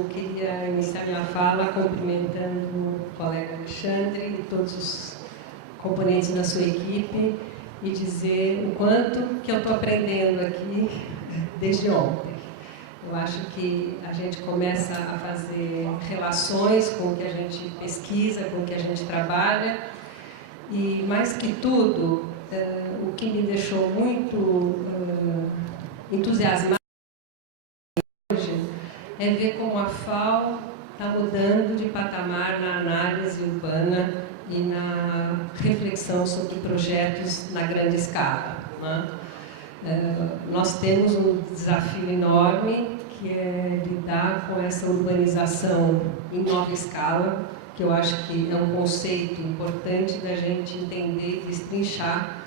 Eu queria iniciar minha fala cumprimentando o colega Alexandre e todos os componentes da sua equipe e dizer o quanto que eu estou aprendendo aqui desde ontem. Eu acho que a gente começa a fazer relações com o que a gente pesquisa, com o que a gente trabalha e, mais que tudo, o que me deixou muito entusiasmado é ver como a FAO está mudando de patamar na análise urbana e na reflexão sobre projetos na grande escala. Né? Nós temos um desafio enorme, que é lidar com essa urbanização em nova escala, que eu acho que é um conceito importante da gente entender e destrinchar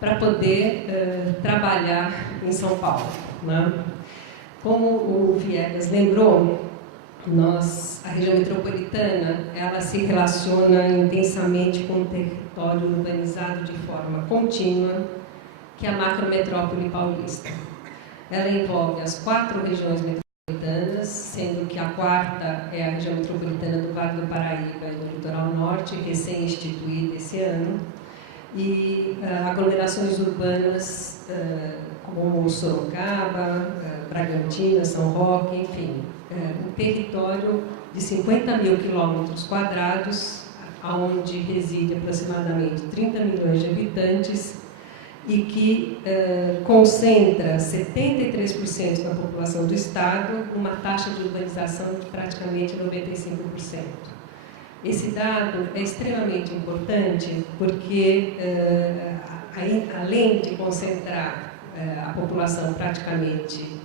para poder trabalhar em São Paulo. Né? Como o Viegas lembrou, a região metropolitana, ela se relaciona intensamente com o território urbanizado de forma contínua, que é a macrometrópole paulista. Ela envolve as 4 regiões metropolitanas, sendo que a quarta é a região metropolitana do Vale do Paraíba e do Litoral Norte, recém-instituída esse ano, e aglomerações urbanas como Sorocaba, Bragantina, São Roque, enfim, um território de 50 mil quilômetros quadrados, onde reside aproximadamente 30 milhões de habitantes e que concentra 73% da população do estado, uma taxa de urbanização de praticamente 95%. Esse dado é extremamente importante porque, além de concentrar a população praticamente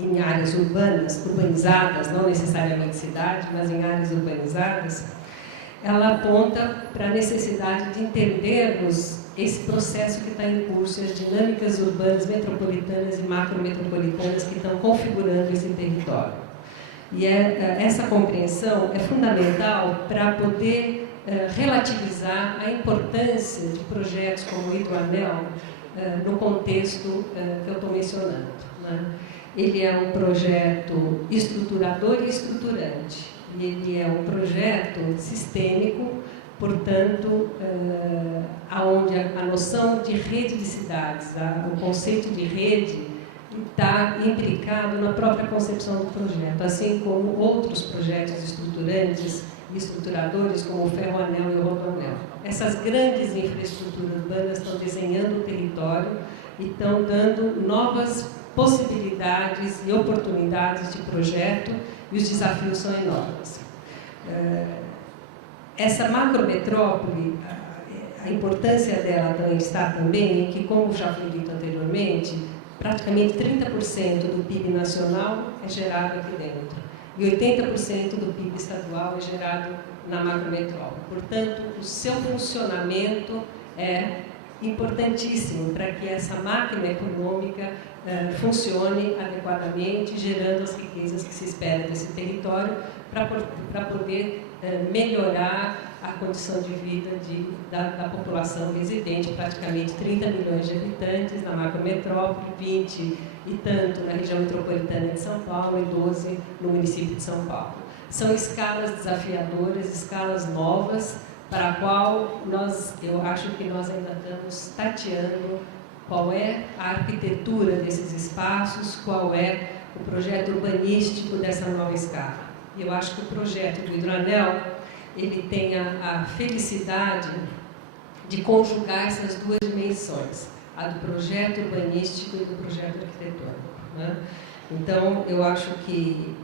em áreas urbanas, urbanizadas, não necessariamente cidade, mas em áreas urbanizadas, ela aponta para a necessidade de entendermos esse processo que está em curso, as dinâmicas urbanas, metropolitanas e macrometropolitanas que estão configurando esse território. E essa compreensão é fundamental para poder relativizar a importância de projetos como o Hidroanel no contexto que eu estou mencionando. Né? Ele é um projeto estruturador e estruturante. E ele é um projeto sistêmico, portanto, onde a noção de rede de cidades, o conceito de rede, está implicado na própria concepção do projeto, assim como outros projetos estruturantes e estruturadores, como o Ferroanel e o Rodoanel. Essas grandes infraestruturas urbanas estão desenhando o território e estão dando novas possibilidades e oportunidades de projeto, e os desafios são enormes. Essa macrometrópole, a importância dela está também em que, como já foi dito anteriormente, praticamente 30% do PIB nacional é gerado aqui dentro e 80% do PIB estadual é gerado na macrometrópole. Portanto, o seu funcionamento é importantíssimo para que essa máquina econômica funcione adequadamente, gerando as riquezas que se espera desse território para poder melhorar a condição de vida da população residente, praticamente 30 milhões de habitantes na macrometrópole, 20 e tanto na região metropolitana de São Paulo e 12 no município de São Paulo. São escalas desafiadoras, escalas novas, para a qual eu acho que nós ainda estamos tateando qual é a arquitetura desses espaços, qual é o projeto urbanístico dessa nova escala. E eu acho que o projeto do Hidroanel, ele tem a felicidade de conjugar essas duas dimensões, a do projeto urbanístico e do projeto arquitetônico. Né? Então, eu acho que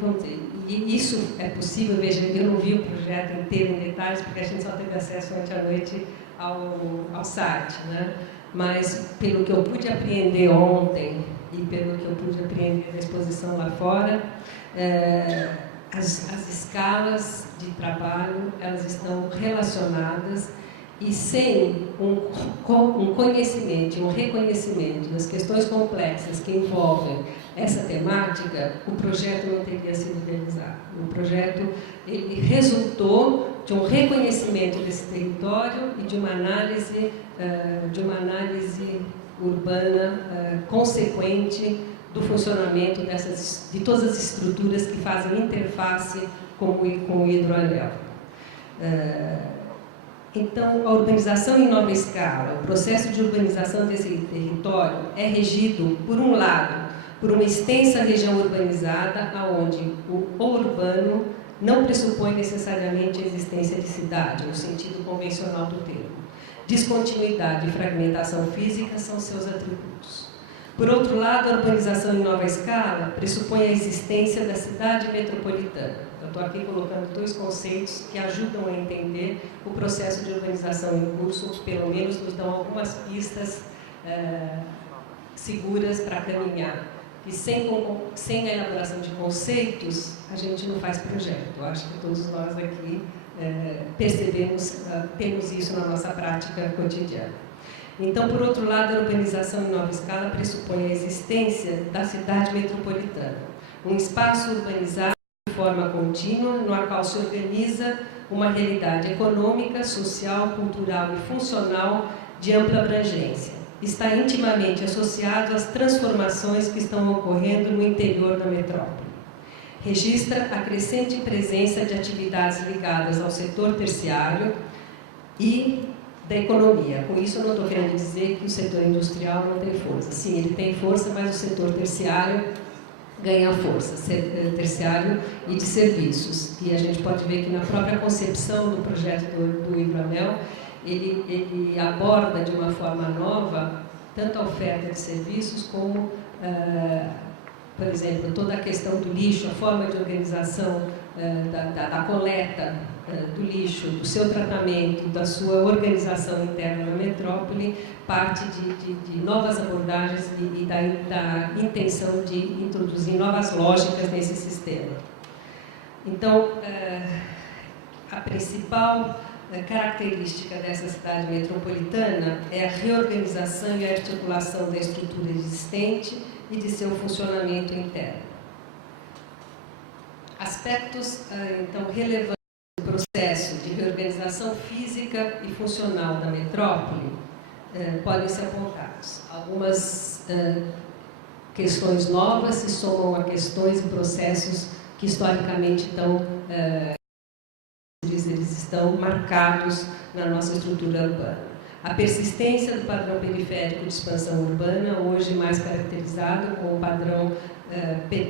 vamos dizer, e isso é possível, veja, eu não vi o projeto inteiro em detalhes, porque a gente só teve acesso ontem à noite ao site, né? Mas, pelo que eu pude apreender ontem e pelo que eu pude apreender na exposição lá fora, as escalas de trabalho, elas estão relacionadas e sem um conhecimento, um reconhecimento das questões complexas que envolvem essa temática, o projeto não teria sido realizado. O projeto ele resultou de um reconhecimento desse território e de uma análise urbana consequente do funcionamento de todas as estruturas que fazem interface com o hidroanel. Então, a urbanização em nova escala, o processo de urbanização desse território é regido, por um lado, por uma extensa região urbanizada, onde o urbano não pressupõe necessariamente a existência de cidade, no sentido convencional do termo. Descontinuidade e fragmentação física são seus atributos. Por outro lado, a urbanização em nova escala pressupõe a existência da cidade metropolitana. Eu estou aqui colocando dois conceitos que ajudam a entender o processo de urbanização em curso, que pelo menos nos dão algumas pistas seguras para caminhar. E sem a elaboração de conceitos, a gente não faz projeto. Eu acho que todos nós aqui temos isso na nossa prática cotidiana. Então, por outro lado, a urbanização em nova escala pressupõe a existência da cidade metropolitana, um espaço urbanizado de forma contínua, no qual se organiza uma realidade econômica, social, cultural e funcional de ampla abrangência. Está intimamente associado às transformações que estão ocorrendo no interior da metrópole. Registra a crescente presença de atividades ligadas ao setor terciário e da economia. Com isso, eu não estou querendo dizer que o setor industrial não tem força. Sim, ele tem força, mas o setor terciário ganha força, terciário e de serviços. E a gente pode ver que na própria concepção do projeto do hidroanel, ele aborda de uma forma nova tanto a oferta de serviços como, por exemplo, toda a questão do lixo, a forma de organização da coleta do lixo, do seu tratamento, da sua organização interna na metrópole, parte de novas abordagens e da intenção de introduzir novas lógicas nesse sistema. Então, a principal característica dessa cidade metropolitana é a reorganização e a articulação da estrutura existente e de seu funcionamento interno. Aspectos, então, relevantes do processo de reorganização física e funcional da metrópole podem ser apontados. Algumas questões novas se somam a questões e processos que historicamente eles estão marcados na nossa estrutura urbana. A persistência do padrão periférico de expansão urbana, hoje mais caracterizado com o padrão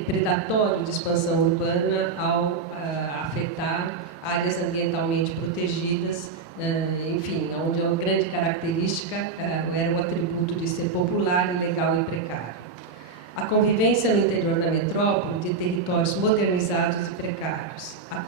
predatório de expansão urbana ao afetar áreas ambientalmente protegidas, enfim, onde a grande característica era o atributo de ser popular, ilegal e precário. A convivência no interior da metrópole de territórios modernizados e precários. A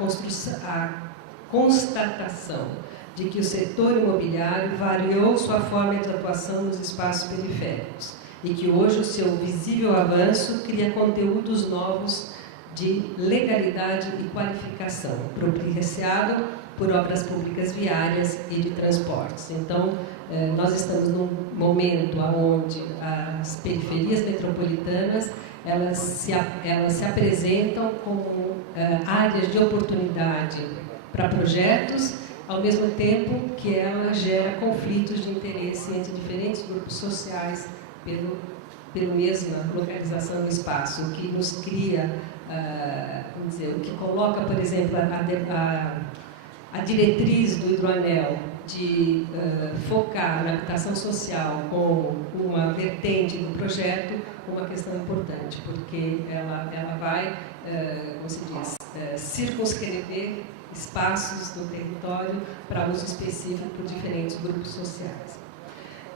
constatação de que o setor imobiliário variou sua forma de atuação nos espaços periféricos e que hoje o seu visível avanço cria conteúdos novos de legalidade e qualificação, propiciado por obras públicas viárias e de transportes. Então, nós estamos num momento onde as periferias metropolitanas elas se apresentam como áreas de oportunidade para projetos, ao mesmo tempo que ela gera conflitos de interesse entre diferentes grupos sociais pela mesma localização do espaço, o que nos cria, vamos dizer, o que coloca, por exemplo, a diretriz do hidroanel de focar na habitação social como uma vertente do projeto, uma questão importante, porque ela vai, como se diz, circunscrever espaços no território para uso específico por diferentes grupos sociais.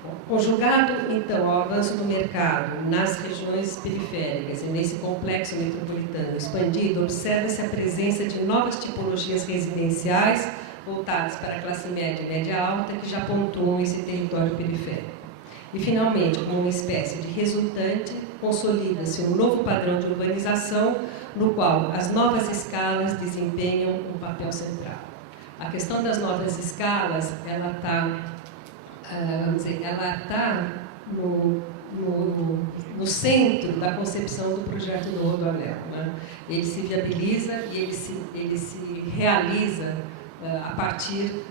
Bom, conjugado, então, ao avanço do mercado nas regiões periféricas e nesse complexo metropolitano expandido, observa-se a presença de novas tipologias residenciais voltadas para a classe média e média alta que já pontuam esse território periférico. E, finalmente, como uma espécie de resultante, consolida-se um novo padrão de urbanização no qual as novas escalas desempenham um papel central. A questão das novas escalas, ela está no centro da concepção do projeto do Rodoanel, né? Ele se viabiliza e ele se realiza a partir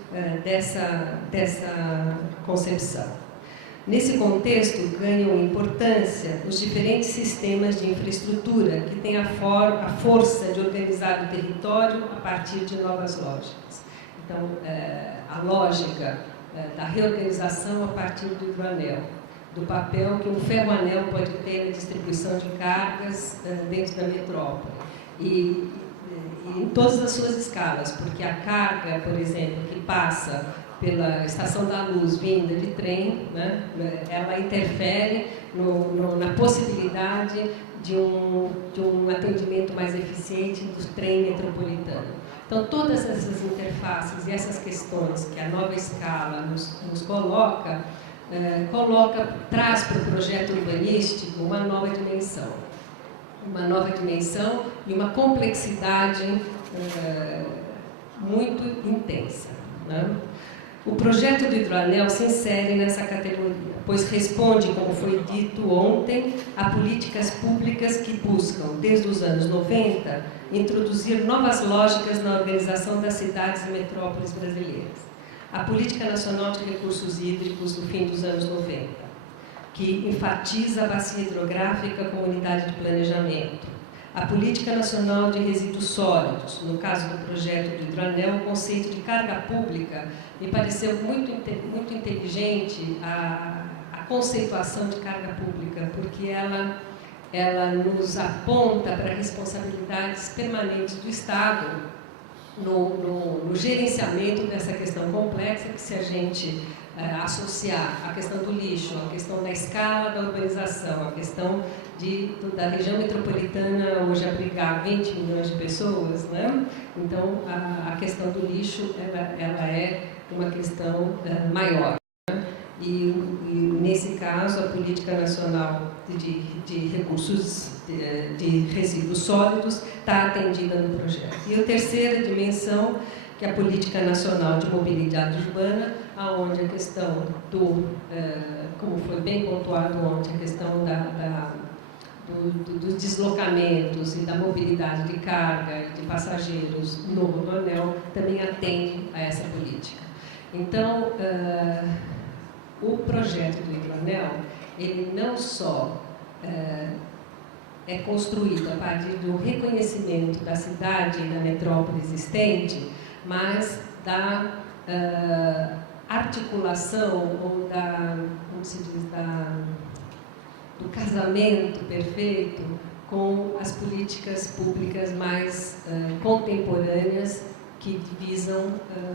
dessa concepção. Nesse contexto, ganham importância os diferentes sistemas de infraestrutura que têm a força de organizar o território a partir de novas lógicas. Então, a lógica da reorganização a partir do hidroanel, do papel que um ferroanel pode ter na distribuição de cargas dentro da metrópole. E em todas as suas escalas, porque a carga, por exemplo, que passa pela Estação da Luz vinda de trem, né, ela interfere na possibilidade de um atendimento mais eficiente do trem metropolitano. Então, todas essas interfaces e essas questões que a nova escala nos coloca, traz para o projeto urbanístico uma nova dimensão e uma complexidade muito intensa, né? O projeto do hidroanel se insere nessa categoria, pois responde, como foi dito ontem, a políticas públicas que buscam, desde os anos 90, introduzir novas lógicas na organização das cidades e metrópoles brasileiras. A Política Nacional de Recursos Hídricos do fim dos anos 90, que enfatiza a bacia hidrográfica como unidade de planejamento. A Política Nacional de Resíduos Sólidos, no caso do projeto do hidroanel, o conceito de carga pública, me pareceu muito inteligente a conceituação de carga pública, porque ela nos aponta para responsabilidades permanentes do Estado no gerenciamento dessa questão complexa, que se a gente associar a questão do lixo, a questão da escala da urbanização, a questão da região metropolitana hoje abrigar 20 milhões de pessoas, né? Então, a questão do lixo ela é uma questão maior. Né? E, nesse caso, a Política Nacional de Recursos de Resíduos Sólidos está atendida no projeto. E a terceira dimensão, que é a Política Nacional de Mobilidade Urbana, onde a questão como foi bem pontuado ontem, a questão dos deslocamentos e da mobilidade de carga e de passageiros no rodoanel também atende a essa política. Então, o projeto do hidroanel, ele não só é construído a partir do reconhecimento da cidade e da metrópole existente, mas da articulação ou como se diz, do casamento perfeito com as políticas públicas mais contemporâneas que visam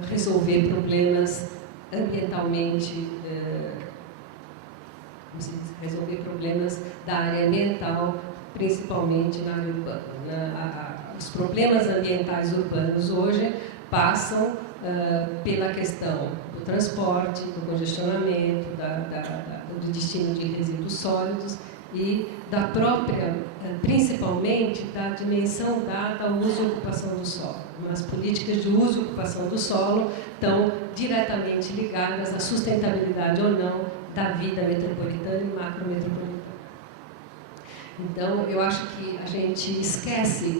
resolver problemas ambientalmente, resolver problemas da área ambiental, principalmente na área urbana. Os problemas ambientais urbanos hoje passam pela questão do transporte, do congestionamento, do destino de resíduos sólidos e da própria, principalmente, da dimensão dada ao uso e ocupação do solo. As políticas de uso e ocupação do solo estão diretamente ligadas à sustentabilidade ou não da vida metropolitana e macrometropolitana. Então, eu acho que a gente esquece,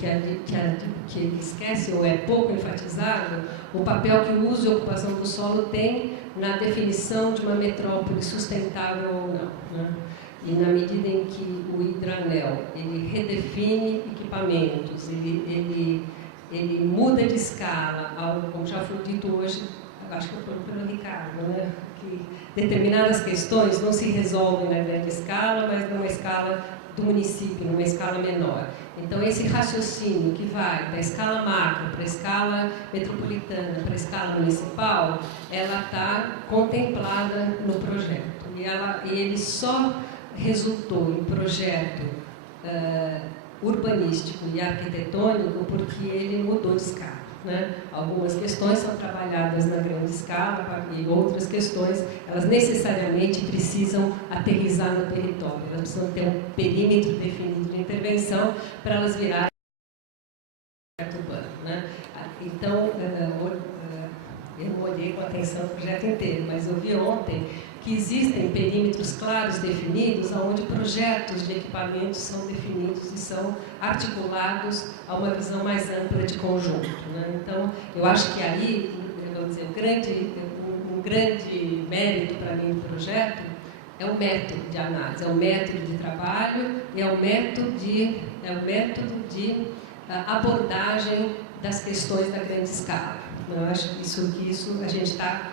que esquece ou é pouco enfatizado o papel que o uso e ocupação do solo tem na definição de uma metrópole sustentável ou não, né? E na medida em que o hidroanel ele redefine equipamentos, ele muda de escala, como já foi dito hoje, acho que pelo Ricardo, né? Que determinadas questões não se resolvem na grande escala, mas numa escala do município, numa escala menor. Então, esse raciocínio que vai da escala macro para a escala metropolitana, para a escala municipal, ela está contemplada no projeto. E ele só resultou em projeto urbanístico e arquitetônico porque ele mudou de escala. Né? Algumas questões são trabalhadas na grande escala e outras questões, elas necessariamente precisam aterrissar no território, elas precisam ter um perímetro definido de intervenção para elas virarem projeto urbano. Né? Então, eu não olhei com atenção o projeto inteiro, mas eu vi ontem que existem perímetros claros definidos, onde projetos de equipamentos são definidos e são articulados a uma visão mais ampla de conjunto. Né? Então, eu acho que aí, vamos dizer, um grande mérito para mim do projeto é o método de análise, é o método de trabalho, é o método de abordagem das questões da grande escala. Eu acho que isso a gente está...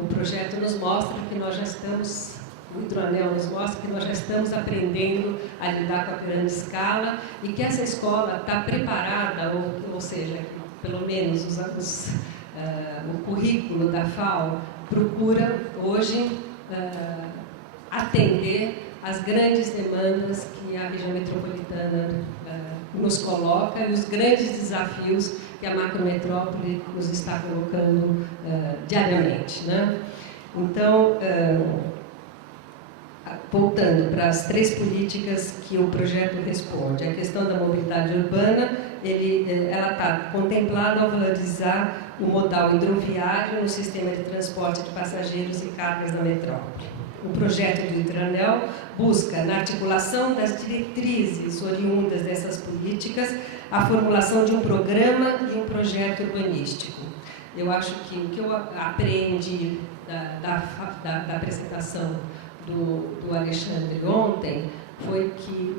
o projeto nos mostra que nós já estamos... O Hidroanel nos mostra que nós já estamos aprendendo a lidar com a grande escala e que essa escola está preparada, ou seja, que pelo menos o currículo da FAO procura hoje atender às grandes demandas que a região metropolitana nos coloca e os grandes desafios que a macrometrópole nos está colocando diariamente, né? Então, voltando para as 3 políticas que o projeto responde, a questão da mobilidade urbana, ela está contemplada ao valorizar o modal hidroviário no sistema de transporte de passageiros e cargas da metrópole. O projeto do Hidroanel busca, na articulação das diretrizes oriundas dessas políticas, a formulação de um programa e um projeto urbanístico. Eu acho que o que eu aprendi da apresentação do Alexandre ontem foi que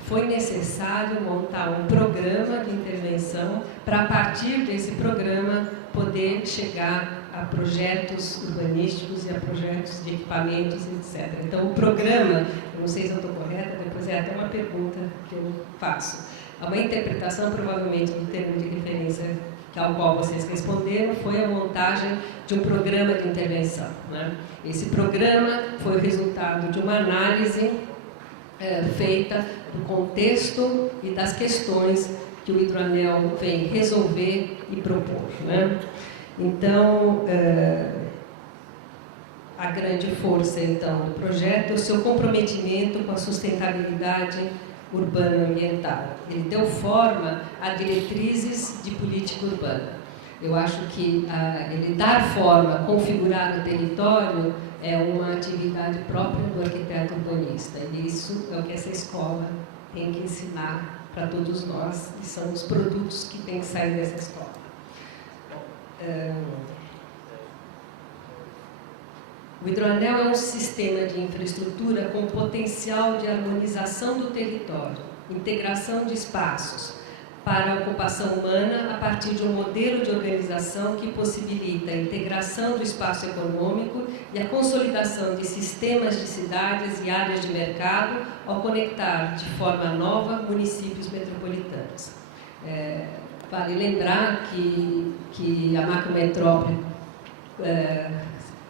foi necessário montar um programa de intervenção para, a partir desse programa, poder chegar a projetos urbanísticos e a projetos de equipamentos, etc. Então, o programa, eu não sei se eu estou correta, depois é até uma pergunta que eu faço. Uma interpretação, provavelmente, do termo de referência ao qual vocês responderam, foi a montagem de um programa de intervenção, né? Esse programa foi o resultado de uma análise feita do contexto e das questões que o Hidroanel vem resolver e propor, né? Então, a grande força, então, do projeto é o seu comprometimento com a sustentabilidade urbana ambiental. Ele deu forma a diretrizes de política urbana. Eu acho que ele dar forma, configurar o território, é uma atividade própria do arquiteto urbanista. E isso é o que essa escola tem que ensinar para todos nós, que são os produtos que têm que sair dessa escola. O Hidroanel é um sistema de infraestrutura com potencial de harmonização do território, integração de espaços para a ocupação humana a partir de um modelo de organização que possibilita a integração do espaço econômico e a consolidação de sistemas de cidades e áreas de mercado ao conectar de forma nova municípios metropolitanos. Vale lembrar que a macrometrópole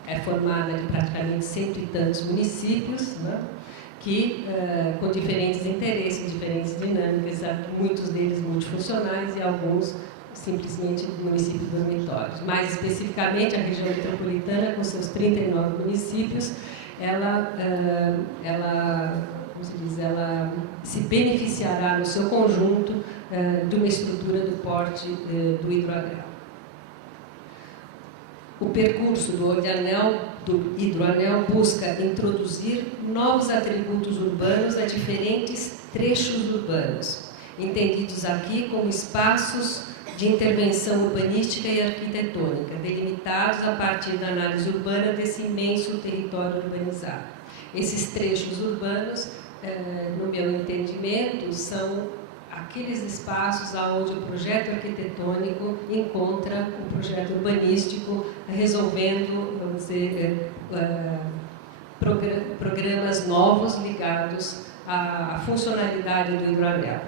é formada de praticamente 100 e tantos municípios, né, que, com diferentes interesses, diferentes dinâmicas, muitos deles multifuncionais e alguns simplesmente municípios dormitórios. Mais especificamente, a região metropolitana, com seus 39 municípios, ela se beneficiará no seu conjunto de uma estrutura do porte do Hidroanel. O percurso do Hidroanel busca introduzir novos atributos urbanos a diferentes trechos urbanos, entendidos aqui como espaços de intervenção urbanística e arquitetônica, delimitados a partir da análise urbana desse imenso território urbanizado. Esses trechos urbanos, no meu entendimento, são aqueles espaços onde o projeto arquitetônico encontra o projeto urbanístico, resolvendo, vamos dizer, programas novos ligados à funcionalidade do Hidroanel.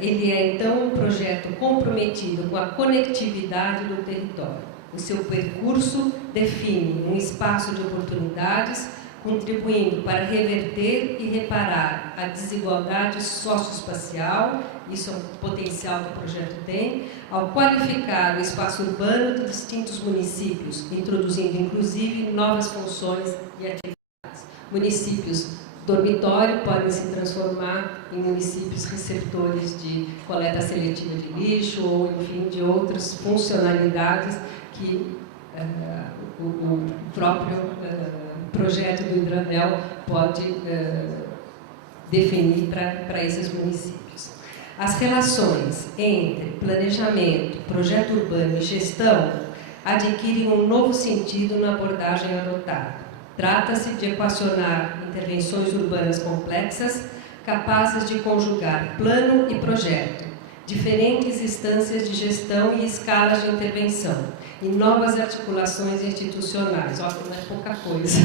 Ele é, então, um projeto comprometido com a conectividade do território. O seu percurso define um espaço de oportunidades, contribuindo para reverter e reparar a desigualdade socioespacial, isso é um potencial que o projeto tem, ao qualificar o espaço urbano de distintos municípios, introduzindo inclusive novas funções e atividades. Municípios dormitório podem se transformar em municípios receptores de coleta seletiva de lixo ou, enfim, de outras funcionalidades que o próprio projeto do Hidroanel pode definir para esses municípios. As relações entre planejamento, projeto urbano e gestão adquirem um novo sentido na abordagem adotada. Trata-se de equacionar intervenções urbanas complexas, capazes de conjugar plano e projeto, diferentes instâncias de gestão e escalas de intervenção, e novas articulações institucionais. Olha, não é pouca coisa,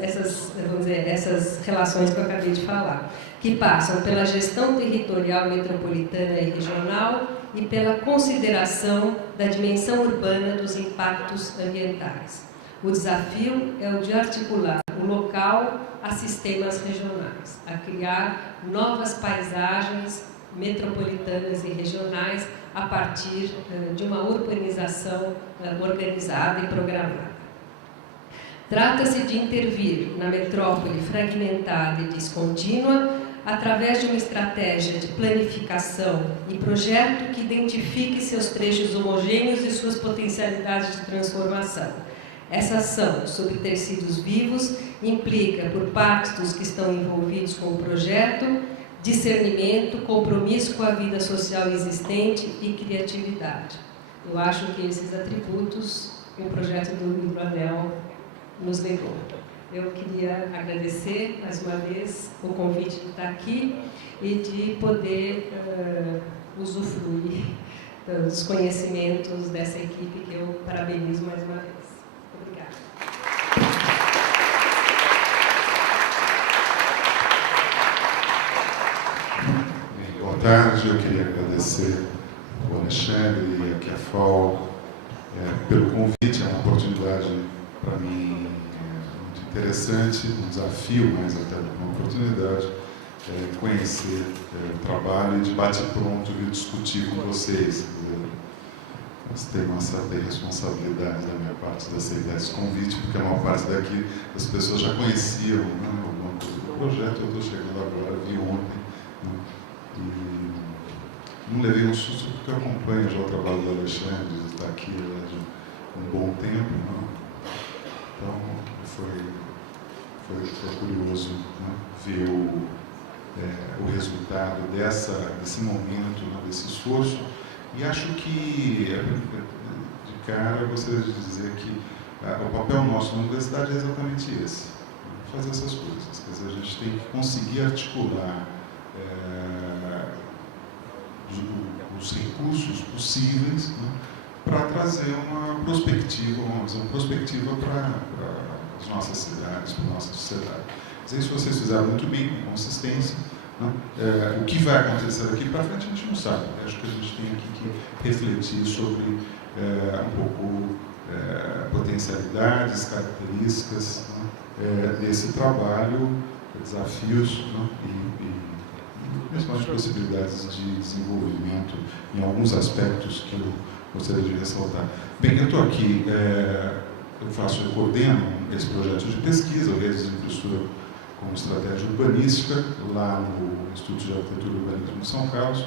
essas relações que eu acabei de falar, que passam pela gestão territorial metropolitana e regional e pela consideração da dimensão urbana dos impactos ambientais. O desafio é o de articular o local a sistemas regionais, a criar novas paisagens metropolitanas e regionais a partir de uma urbanização organizada e programada. Trata-se de intervir na metrópole fragmentada e descontínua através de uma estratégia de planificação e projeto que identifique seus trechos homogêneos e suas potencialidades de transformação. Essa ação sobre tecidos vivos implica, por parte dos que estão envolvidos com o projeto, discernimento, compromisso com a vida social existente e criatividade. Eu acho que esses atributos o projeto do livro Anel nos legou. Eu queria agradecer mais uma vez o convite de estar aqui e de poder usufruir dos conhecimentos dessa equipe que eu parabenizo mais uma vez. Obrigada. Boa tarde, eu queria agradecer ao Alexandre e aqui a FAO pelo convite. É uma oportunidade para mim muito interessante, um desafio, mas até uma oportunidade de conhecer o trabalho e de bate-pronto vir discutir com vocês. Mas tem uma certa responsabilidade da minha parte de aceitar esse convite, porque a maior parte daqui as pessoas já conheciam alguma coisa do projeto. Eu estou chegando agora, vi ontem, e não levei um susto porque eu acompanho já o trabalho do Alexandre, de estar aqui de um bom tempo. Então foi curioso ver o resultado desse momento, desse esforço. E acho que, de cara, eu gostaria de dizer que o papel nosso na universidade é exatamente esse, fazer essas coisas. Quer dizer, a gente tem que conseguir articular os recursos possíveis para trazer uma perspectiva, para as nossas cidades, para a nossa sociedade. Isso vocês fizeram muito bem, com consistência. O que vai acontecer daqui para frente a gente não sabe. Acho que a gente tem aqui que refletir sobre um pouco potencialidades, características desse trabalho, desafios e principalmente possibilidades de desenvolvimento em alguns aspectos que eu gostaria de ressaltar. Bem, eu estou aqui, eu coordeno esse projeto de pesquisa, o Redes de Infraestrutura como Estratégia Urbanística, lá no Instituto de Arquitetura e Urbanismo de São Carlos,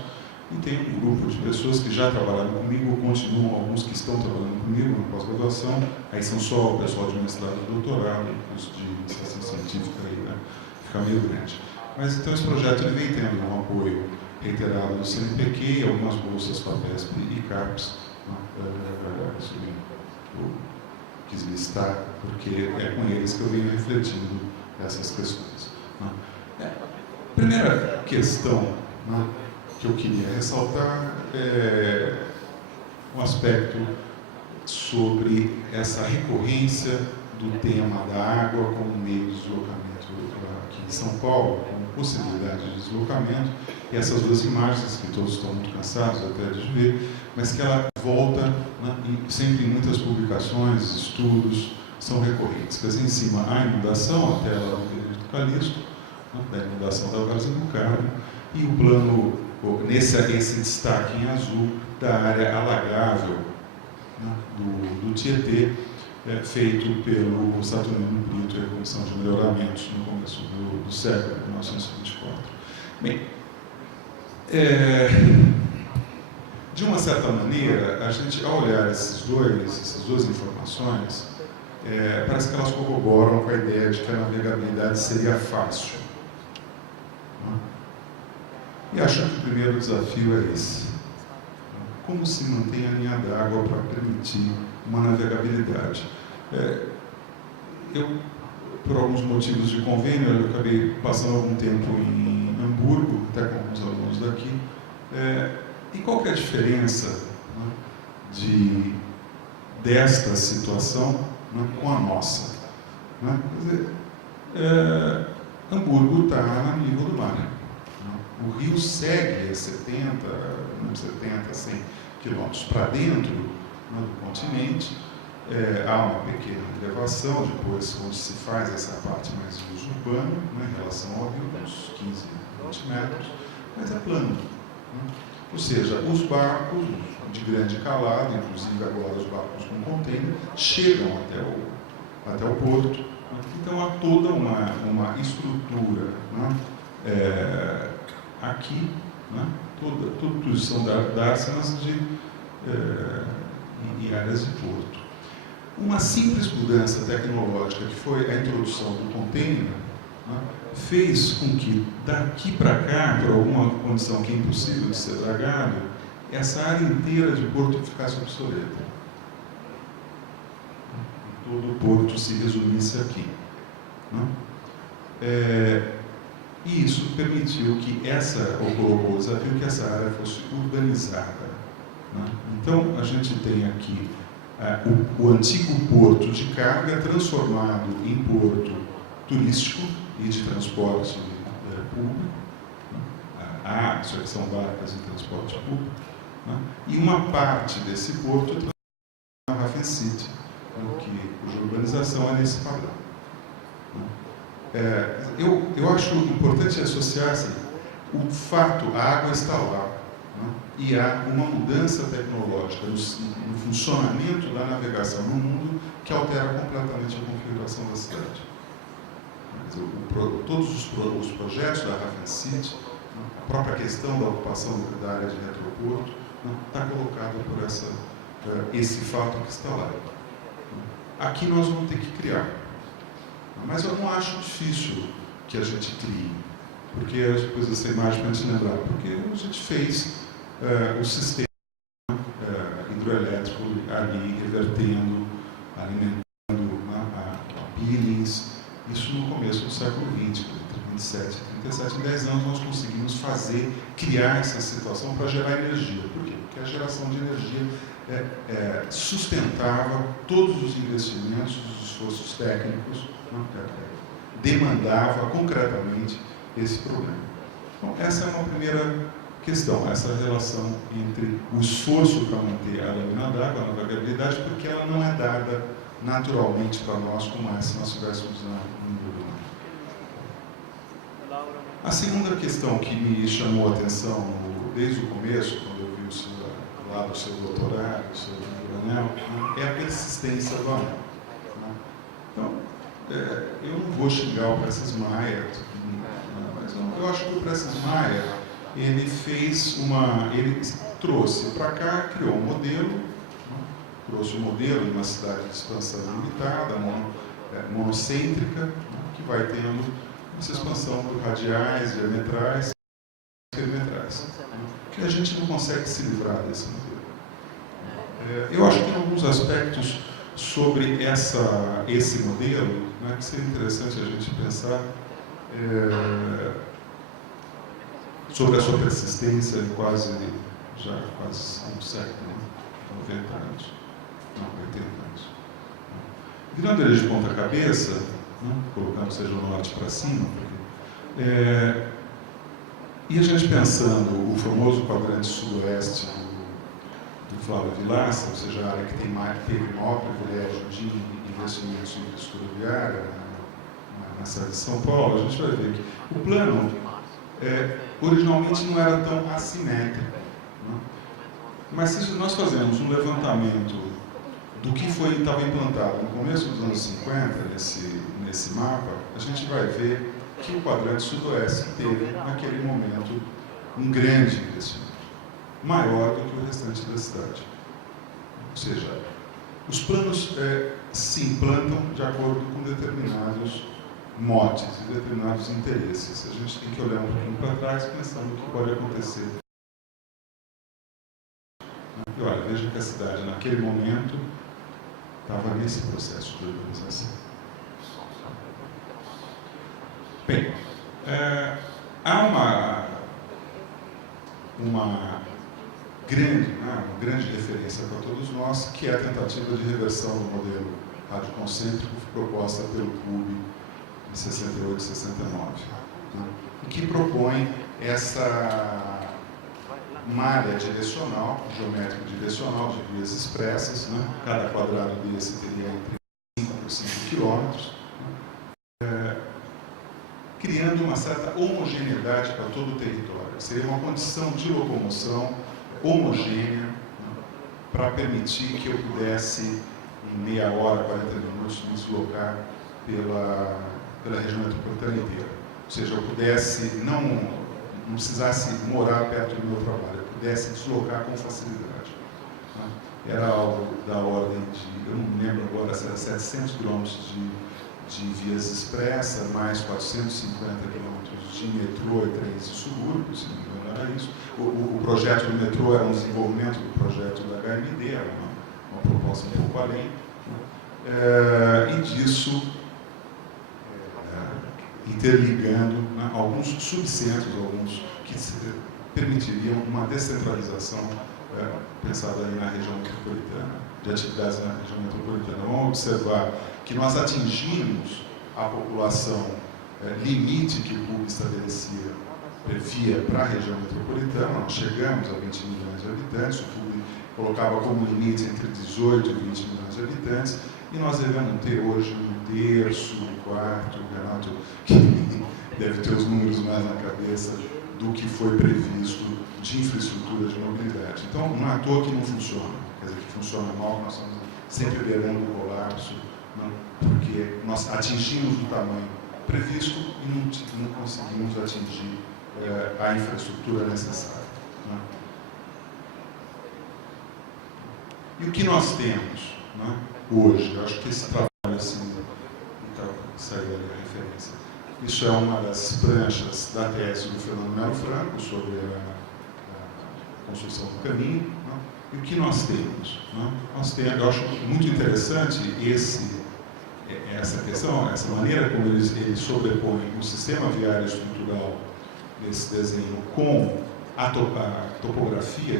e tem um grupo de pessoas que já trabalharam comigo, continuam alguns que estão trabalhando comigo na pós-graduação, aí são só o pessoal de mestrado e doutorado, curso de iniciação científica aí, fica meio grande. Mas então esse projeto ele vem tendo um apoio reiterado do CNPq e algumas bolsas FAPESP e CAPES. Eu quis listar, porque é com eles que eu venho refletindo essas questões. Primeira questão que eu queria ressaltar é um aspecto sobre essa recorrência do tema da água como meio de deslocamento aqui em São Paulo, como possibilidade de deslocamento, e essas duas imagens que todos estão muito cansados até de ver, mas que ela volta sempre em muitas publicações, estudos, são recorrentes. Quer dizer, em cima a inundação, a tela do Calixto, da inundação da Várzea do Carmo, e o plano, esse destaque em azul, da área alagável do Tietê, feito pelo Saturnino Brito e a Comissão de Melhoramentos no começo do século, 1924. Bem, de uma certa maneira, a gente, ao olhar essas duas informações, parece que elas corroboram com a ideia de que a navegabilidade seria fácil. E acho que o primeiro desafio é esse. como se mantém a linha d'água para permitir uma navegabilidade. Eu, por alguns motivos de convênio, eu acabei passando algum tempo em Hamburgo, até com alguns alunos daqui. E qual que é a diferença, né, desta situação, né, com a nossa? Né? Quer dizer, Hamburgo está no nível do mar. Né? O rio segue a 70, 100 quilômetros para dentro, né, do continente. Há uma pequena elevação, depois, onde se faz essa parte mais de uso urbano, né, em relação ao rio, uns 15, 20 metros, mas é plano. Né? Ou seja, os barcos de grande calado, inclusive agora os barcos com container, chegam até o porto. Né? Então há toda uma estrutura, né, aqui, né, toda a são dársenas em áreas de porto. Uma simples mudança tecnológica, que foi a introdução do container, né, fez com que, daqui para cá, por alguma condição que é impossível de ser dragado, essa área inteira de porto ficasse obsoleta. Todo o porto se resumisse aqui. Né? E isso permitiu que colocou o desafio que essa área fosse urbanizada. Né? Então, a gente tem aqui o antigo porto de carga transformado em porto turístico e de transporte público. Né? Isso aqui são barcas de transporte público. Né? E uma parte desse porto é na Hafen City, cuja urbanização é nesse padrão. Eu acho importante associar assim, o fato, a água está lá, né? E há uma mudança tecnológica no funcionamento da navegação no mundo que altera completamente a configuração da cidade. Todos os projetos da Hafen City, né? A própria questão da ocupação da área de retroporto, né? Está colocada por esse fato que está lá. Aqui nós vamos ter que criar. Mas eu não acho difícil que a gente crie, porque depois essa imagem para a gente lembrar, porque a gente fez o sistema hidroelétrico ali, revertendo, alimentando a Billings, isso no começo do século XX, entre 27 e 37, em 10 anos nós conseguimos criar essa situação para gerar energia. Por quê? Porque a geração de energia sustentava todos os investimentos, os esforços técnicos, demandava concretamente esse problema. Então, essa é uma primeira questão, essa relação entre o esforço para manter a lâmina d'água, a navegabilidade, porque ela não é dada naturalmente para nós como se nós estivéssemos no mundo do mar. A segunda questão que me chamou a atenção desde o começo, quando eu vi o seu doutorado, o seu anel, é a persistência do anel. Então, eu não vou xingar o Prestes Maia, mas eu acho que o Prestes Maia, ele trouxe para cá, criou um modelo, trouxe um modelo de uma cidade de expansão limitada, monocêntrica, que vai tendo essa expansão por radiais, diametrais e perimetrais. Que a gente não consegue se livrar desse modelo. Eu acho que tem alguns aspectos sobre esse modelo, né, que seria interessante a gente pensar sobre a sua persistência em quase um século, 90 anos, não, 80 anos. Virando ele de ponta cabeça, né, colocando seja o norte para cima, e a gente pensando o famoso quadrante sudoeste do Flávio Vilaça, ou seja, a área que teve maior privilégio de investimentos em infraestrutura viária na cidade de São Paulo, a gente vai ver que o plano originalmente não era tão assimétrico. Né? Mas se nós fazemos um levantamento do que estava implantado no começo dos anos 50, nesse mapa, a gente vai ver que o quadrante sudoeste teve, naquele momento, um grande investimento, maior do que o restante da cidade. Ou seja, os planos se implantam de acordo com determinados motes e determinados interesses. A gente tem que olhar um pouquinho para trás pensando o que pode acontecer E olha, veja que a cidade, naquele momento, estava nesse processo de urbanização. Bem, há uma grande referência para todos nós, que é a tentativa de reversão do modelo radioconcêntrico proposta pelo CUB em 68 e 69, né? E que propõe essa malha direcional, geométrica direcional, de vias expressas, né? Cada quadrado desse teria entre 5 por 5 quilômetros, né? Criando uma certa homogeneidade para todo o território. Seria uma condição de locomoção homogênea, né? Para permitir que eu pudesse, em meia hora, 40 minutos, me deslocar pela região metropolitana inteira. Ou seja, eu pudesse, não precisasse morar perto do meu trabalho, eu pudesse deslocar com facilidade, né? Era algo da ordem de, eu não me lembro agora, se era 700 quilômetros de vias expressas, mais 450 quilômetros de metrô e trens de subúrbio, se não me engano era isso. O projeto do metrô era um desenvolvimento do projeto da HMD, era uma proposta um pouco além, né? E disso interligando, né, alguns subcentros, alguns que permitiriam uma descentralização pensada aí na região metropolitana, de atividades na região metropolitana. Vamos observar que nós atingimos a população limite que o PUB estabelecia, previa para a região metropolitana. Nós chegamos a 20 milhões de habitantes, o PUB colocava como limite entre 18 e 20 milhões de habitantes, e nós devemos ter hoje um terço, um quarto, o Renato que deve ter os números mais na cabeça, do que foi previsto de infraestrutura de mobilidade. Então, não é à toa que não funciona, quer dizer, que funciona mal, nós estamos sempre beirando o colapso, não, porque nós atingimos o tamanho previsto e não conseguimos atingir a infraestrutura necessária, não. E o que nós temos, não, hoje? Eu acho que esse trabalho, assim, saiu ali a referência. Isso é uma das pranchas da tese do Fernando Melo Franco sobre a construção do caminho, não? E o que nós temos? Não? Nós temos, eu acho muito interessante essa questão, essa maneira como ele sobrepõe o sistema viário estrutural desse desenho com a topografia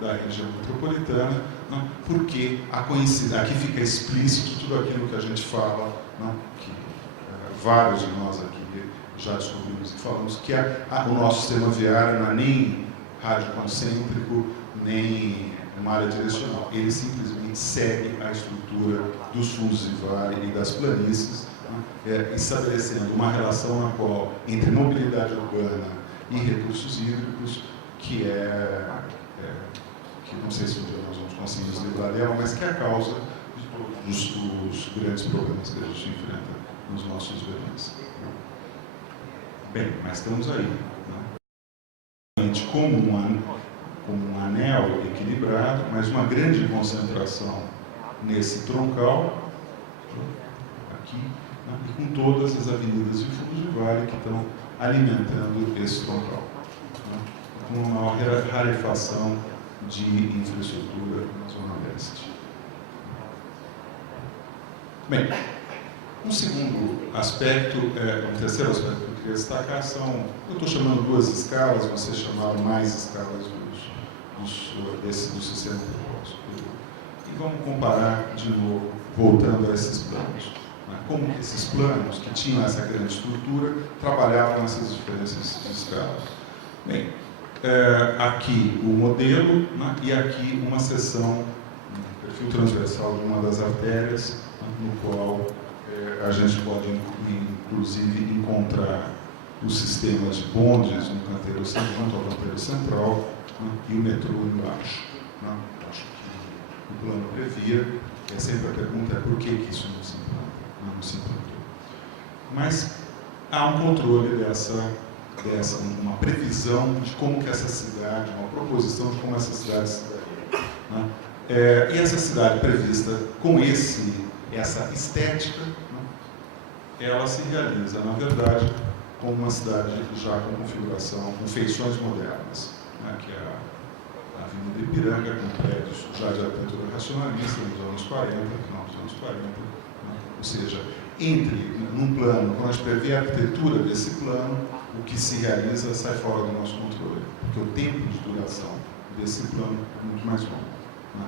da região metropolitana, não? Porque aqui fica explícito tudo aquilo que a gente fala, não? Que vários de nós aqui já descobrimos e falamos, que o nosso sistema viário não é nem radioconcêntrico, nem uma área direcional. Ele simplesmente segue a estrutura dos fundos de vale e das planícies, né? Estabelecendo uma relação na qual, entre mobilidade urbana e recursos hídricos, que não sei se um dia nós vamos conseguir nos livrar dela, mas que é a causa de todos os grandes problemas que a gente enfrenta nos nossos verões. Bem, mas estamos aí, né? Como um anel equilibrado, mas uma grande concentração nesse troncal, aqui, né? E com todas as avenidas e fundos de vale que estão alimentando esse troncal, né? Com uma rarefação de infraestrutura na Zona Leste. Bem, um segundo aspecto, um terceiro aspecto que eu queria destacar eu estou chamando duas escalas, vocês chamaram mais escalas do sistema propósito. E vamos comparar de novo, voltando a esses planos, né? Como esses planos, que tinham essa grande estrutura, trabalhavam essas diferenças de escala. Bem, aqui o modelo, né? E aqui uma seção, um perfil transversal de uma das artérias, né? No qual a gente pode, inclusive, encontrar o sistema de bondes no canteiro central, junto ao canteiro central, né? E o metrô embaixo, né? Acho que o plano previa, sempre a pergunta é por que isso não se implanta, não se implantou. Mas há um controle uma previsão de como que essa cidade, uma proposição de como essa cidade se daria, né? E essa cidade prevista com essa estética, né? Ela se realiza, na verdade, como uma cidade já com configuração, com feições modernas, né? Que é Avenida Ipiranga, com prédios já de arquitetura racionalista nos anos 40, final dos anos 40. Né? Ou seja, num plano, quando a gente prevê a arquitetura desse plano, o que se realiza sai fora do nosso controle, porque o tempo de duração desse plano é muito mais longo. Né?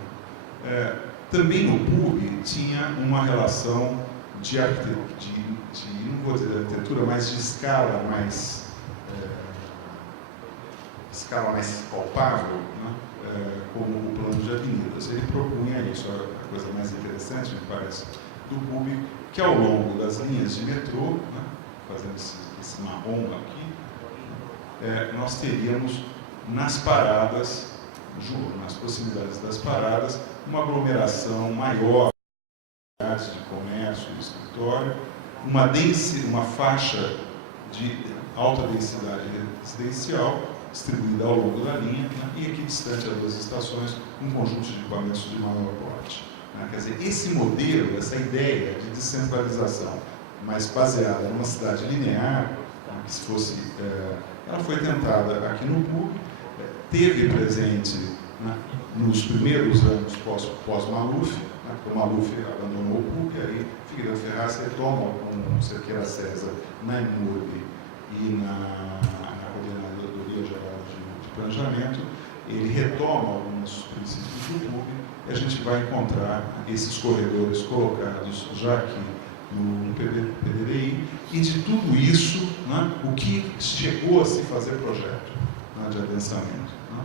Também o PUB tinha uma relação de arquitetura, não vou dizer de arquitetura, mas de escala mais palpável, né? Como o plano de avenidas. Ele propunha isso, a coisa mais interessante, me parece, do PUB, que ao longo das linhas de metrô, né? Fazendo esse marrom aqui, nós teríamos nas paradas, nas proximidades das paradas, uma aglomeração maior de comércio e escritório, uma faixa de alta densidade residencial distribuída ao longo da linha, né? E aqui distante das duas estações, um conjunto de equipamentos de maior porte. Né? Quer dizer, esse modelo, essa ideia de descentralização, mas baseada numa cidade linear, né? Que se fosse, ela foi tentada aqui no PUB, teve presente, né? Nos primeiros anos pós-Maluf, né? O Maluf abandonou o PUB, e aí Figueiredo Ferraz retoma com Cerqueira César na IMURB e na Coordenadoria Geral de Planejamento, ele retoma alguns princípios do PUB e a gente vai encontrar esses corredores colocados já aqui no PDVI, e de tudo isso, né, o que chegou a se fazer projeto, né, de adensamento. Né?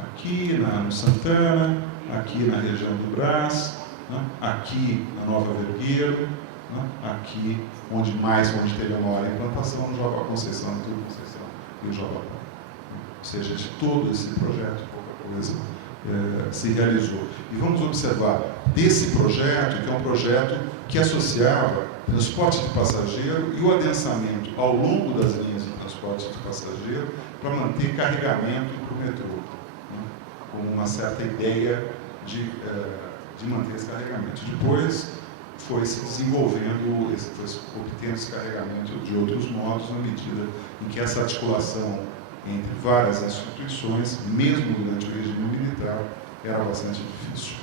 Aqui no Santana, aqui na região do Brás, né, aqui na Nova Vergueiro, né, aqui onde teve a maior implantação, no Jabá Conceição e o Jabá. Ou seja, de todo esse projeto, pouca coisa se realizou. E vamos observar desse projeto, que é um projeto que associava transporte de passageiro e o adensamento ao longo das linhas de transporte de passageiro para manter carregamento para o metrô, né, com uma certa ideia de manter esse carregamento. Depois foi se desenvolvendo, foi se obtendo esse carregamento de outros modos, na medida em que essa articulação entre várias instituições, mesmo durante o regime militar, era bastante difícil.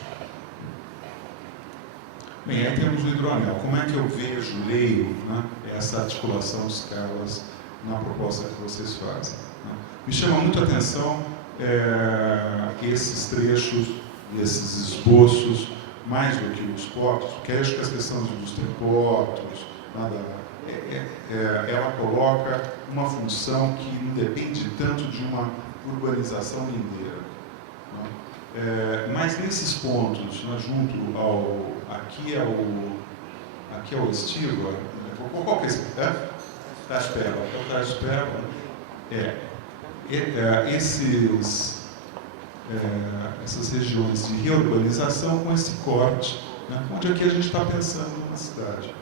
Bem, aí temos o hidroanel. Como é que eu leio, né, essa articulação de escalas na proposta que vocês fazem? Né? Me chama muito a atenção esses trechos, esses esboços, mais do que os portos, porque acho que as questões de indústria e portos, ela coloca uma função que não depende tanto de uma urbanização lindeira. Né? Mas nesses pontos, né, junto ao... Aqui é o Estiva, qual que é esse? Taspeba. É o Taspeba. Essas regiões de reurbanização com esse corte, né, onde aqui a gente está pensando numa cidade.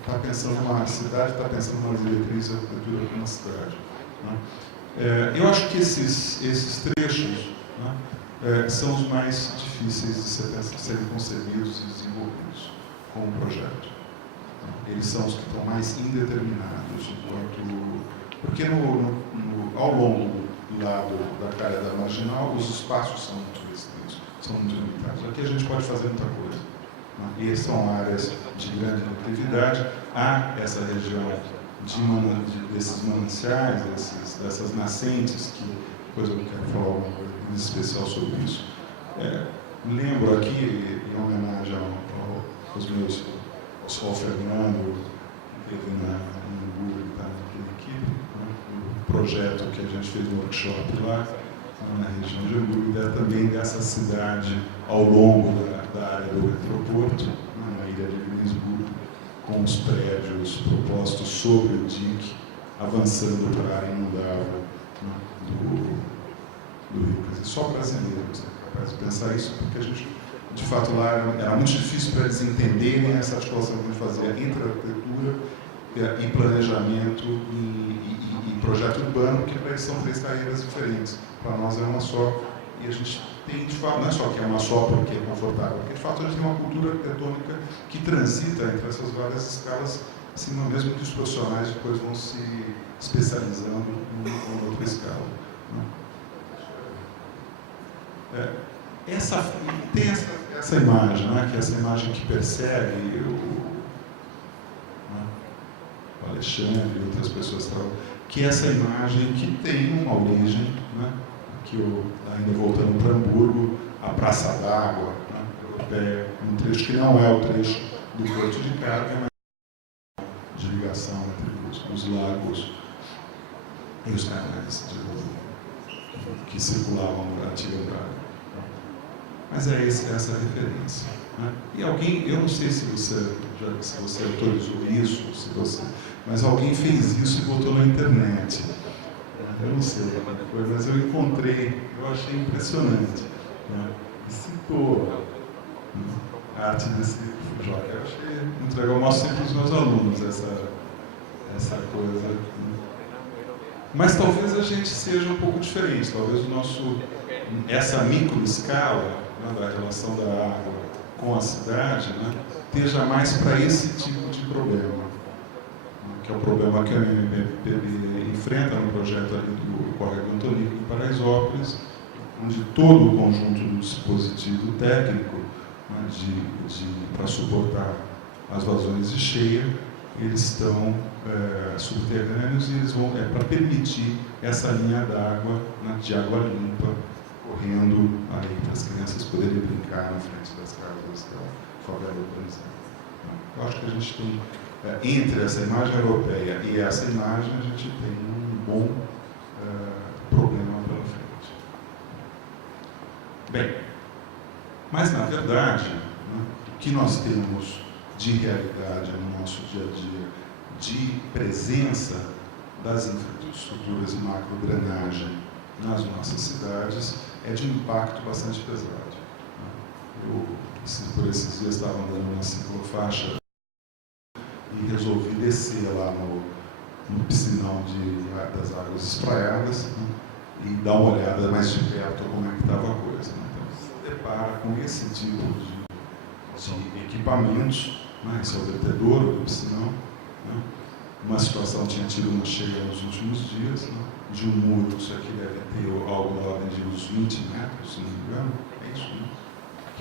Está pensando numa cidade, está pensando numa diretriz de arquitetura para uma cidade. Né? Eu acho que esses trechos, né, são os mais difíceis de serem concebidos e desenvolvidos como projeto. Eles são os que estão mais indeterminados, porque ao longo do lado da calha da Marginal, os espaços são muito restritos, são muito limitados. Aqui a gente pode fazer muita coisa. E são áreas de grande nutrividade. Há essa região desses mananciais, dessas nascentes, que depois eu quero falar alguma coisa especial sobre isso. Lembro aqui, em homenagem aos meus, ao Fernando, que teve na Hamburgo, que está naquela equipe, né, o projeto que a gente fez no workshop lá, na região de Hamburgo, também dessa cidade ao longo da área do Retroporto, na ilha de Williamsburg, com os prédios propostos sobre o dique, avançando para a área inundável, né, do Rio. Quer dizer, só brasileiros é capaz de pensar isso, porque a gente, de fato, lá era muito difícil para eles entenderem essa articulação que a gente fazia entre arquitetura e planejamento e projeto urbano, porque para eles são três carreiras diferentes. Para nós é uma só, e a gente tem, de fato, não é só que é uma só porque é confortável, porque de fato a gente tem uma cultura arquitetônica que transita entre essas várias escalas, assim, mesmo que os profissionais depois vão se especializando em outra escala. Né? Tem essa imagem, né, que é essa imagem que persegue o Alexandre e outras pessoas, que é essa imagem que tem uma origem, né, que ainda voltando para Hamburgo, a Praça d'Água, né, europeia, um trecho que não é o trecho do Porto de Carga, mas de ligação entre os lagos e os canais que circulavam na antiga Braga. Mas é essa a referência. Né? E alguém, eu não sei se você autorizou isso, mas alguém fez isso e botou na internet. Eu não sei como foi, mas eu encontrei, eu achei impressionante. Né? E citou a arte desse Joca. Eu achei muito legal, eu mostro sempre para os meus alunos essa coisa. Né? Mas talvez a gente seja um pouco diferente, talvez essa microescala, né, da relação da água com a cidade, né, esteja mais para esse tipo de problema, né, que é o problema que a MPB enfrenta no projeto ali do Córrego Antonico em Paraisópolis, onde todo o conjunto do dispositivo técnico, né, para suportar as vazões de cheia, eles estão subterrâneos e eles vão para permitir essa linha d'água, né, de água limpa, correndo aí para as crianças poderem brincar na frente das casas da favela urbanizada. Eu acho que a gente tem, entre essa imagem europeia e essa imagem, a gente tem um bom problema pela frente. Bem, mas na verdade, né, o que nós temos de realidade no nosso dia a dia, de presença das infraestruturas de macrodrenagem nas nossas cidades, é de um impacto bastante pesado. Eu, por esses dias, estava andando na ciclofaixa e resolvi descer lá no piscinão das águas espraiadas, né, e dar uma olhada mais de perto como é que estava a coisa. Né? Então, você depara com esse tipo de equipamentos, né? Esse é o vertedouro do piscinão. Né? Uma situação tinha tido uma cheia nos últimos dias, né? De um muro, isso aqui deve ter algo na ordem de uns 20 metros, se não me engano, é isso, né?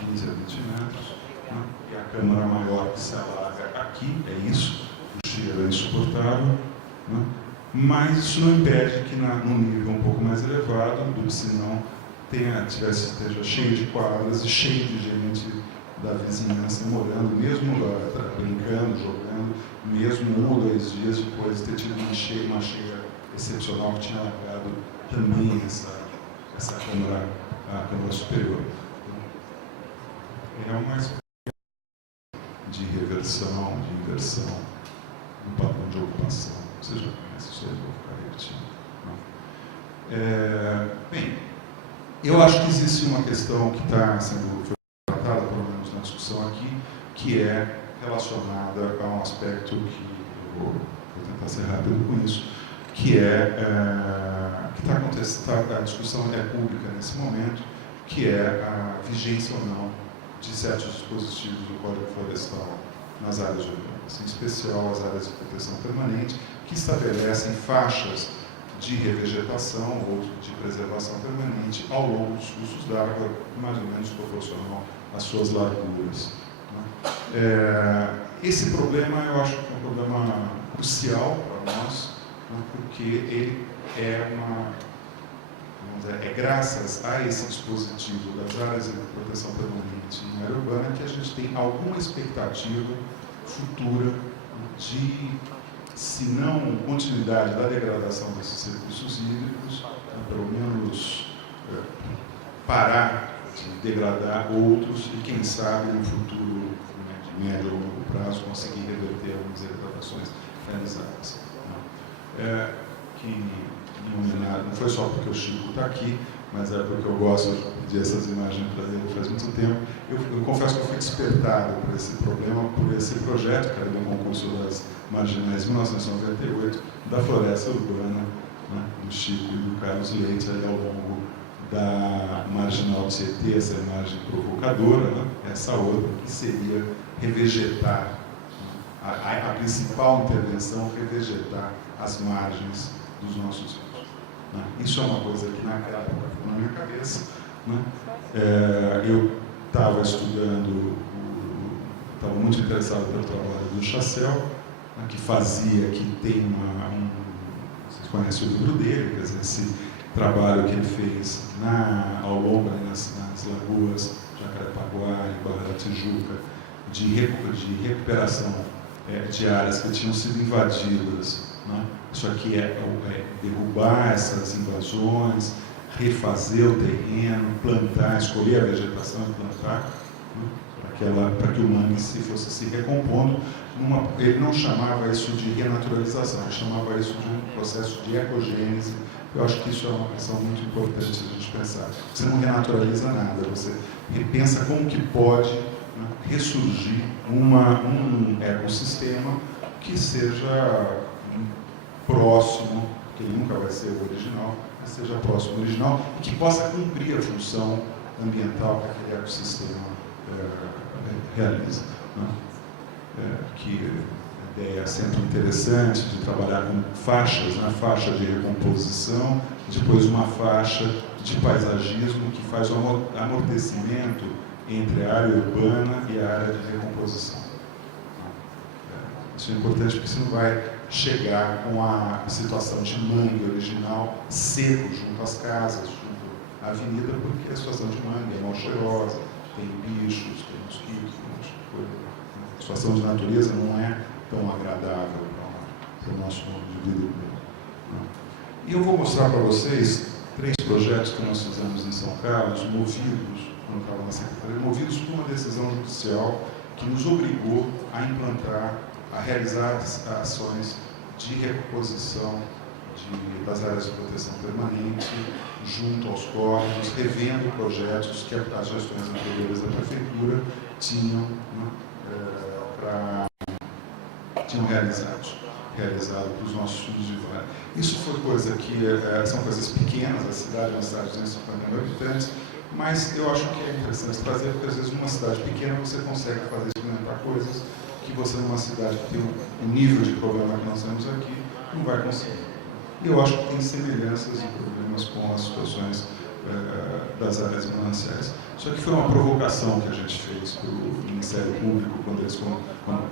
15 a 20 metros. Né? E a câmara maior que se alaga aqui, é isso, o cheiro é insuportável. Né? Mas isso não impede que num nível um pouco mais elevado do piscinão esteja cheio de quadras e cheio de gente da vizinhança morando, mesmo lá, brincando, jogando, mesmo 1 ou 2 dias depois de ter tido uma cheia excepcional que tinha alagado também essa câmara, a câmara superior. É uma espécie de reversão, de inversão do padrão de ocupação. Você já conhece isso aí, vou ficar repetindo. Bem, eu acho que existe uma questão que está sendo tratada, pelo menos na discussão aqui, que é relacionada a um aspecto que eu vou tentar ser rápido com isso, que que está acontecendo, a discussão é pública nesse momento, que é a vigência ou não de certos dispositivos do Código Florestal nas áreas urbanas, em especial as áreas de proteção permanente, que estabelecem faixas de revegetação ou de preservação permanente ao longo dos cursos d'água, mais ou menos proporcional às suas larguras. Esse problema, eu acho que é um problema crucial para nós, né, porque ele é graças a esse dispositivo das áreas de proteção permanente em área urbana que a gente tem alguma expectativa futura de, se não continuidade da degradação desses recursos hídricos, pelo menos parar de degradar outros e, quem sabe, no futuro, de médio ou longo prazo, conseguir reverter algumas degradações realizadas. Não foi só porque o Chico está aqui, mas é porque eu gosto de pedir essas imagens para ele faz muito tempo. Eu confesso que eu fui despertado por esse problema, por esse projeto, que era do concurso das marginais de 1998, da floresta urbana, né, do Chico e do Carlos Leite, ali ao longo da marginal do Tietê, essa imagem provocadora, né, essa outra, que seria revegetar, a principal intervenção, revegetar as margens dos nossos rios. Isso é uma coisa que naquela época ficou na minha cabeça, né? Eu estava estudando, estava muito interessado pelo trabalho do Chassel, né, que tem vocês conhecem o livro dele, quer dizer, esse trabalho que ele fez ao longo nas lagoas Jacarepaguá e Barra da Tijuca, de recuperação de áreas que tinham sido invadidas, né? Isso aqui é derrubar essas invasões, refazer o terreno, plantar, escolher a vegetação e plantar, né? Para que o mangue fosse se recompondo. Ele não chamava isso de renaturalização, ele chamava isso de um processo de ecogênese. Eu acho que isso é uma questão muito importante a gente pensar. Você não renaturaliza nada, você repensa como que pode, né, ressurgir um ecossistema que seja próximo, que ele nunca vai ser o original, mas seja próximo do original e que possa cumprir a função ambiental que aquele ecossistema realiza, né? Que a ideia é sempre interessante de trabalhar com faixas, né? Faixa de recomposição, depois uma faixa de paisagismo que faz o amortecimento entre a área urbana e a área de recomposição. Isso é importante porque você não vai chegar com a situação de mangue original seco junto às casas, junto à avenida, porque a situação de mangue é mal cheirosa, tem bichos, tem mosquitos, tem um monte de coisa. A situação de natureza não é tão agradável para o nosso modo de vida urbano. E eu vou mostrar para vocês 3 projetos que nós fizemos em São Carlos, quando estava na Secretaria, movidos por uma decisão judicial que nos obrigou a implantar, a realizar ações de recomposição das áreas de proteção permanente junto aos córregos, revendo projetos que as gestões anteriores da Prefeitura tinham realizado para os nossos fundos de vale. Isso foi coisa que são coisas pequenas, a cidade é uma cidade de 250 mil habitantes, mas eu acho que é interessante trazer, porque às vezes numa cidade pequena você consegue experimentar coisas que você numa cidade que tem o nível de problema que nós temos aqui, não vai conseguir. E eu acho que tem semelhanças e problemas com as situações das áreas mananciais. Só que foi uma provocação que a gente fez para o Ministério Público quando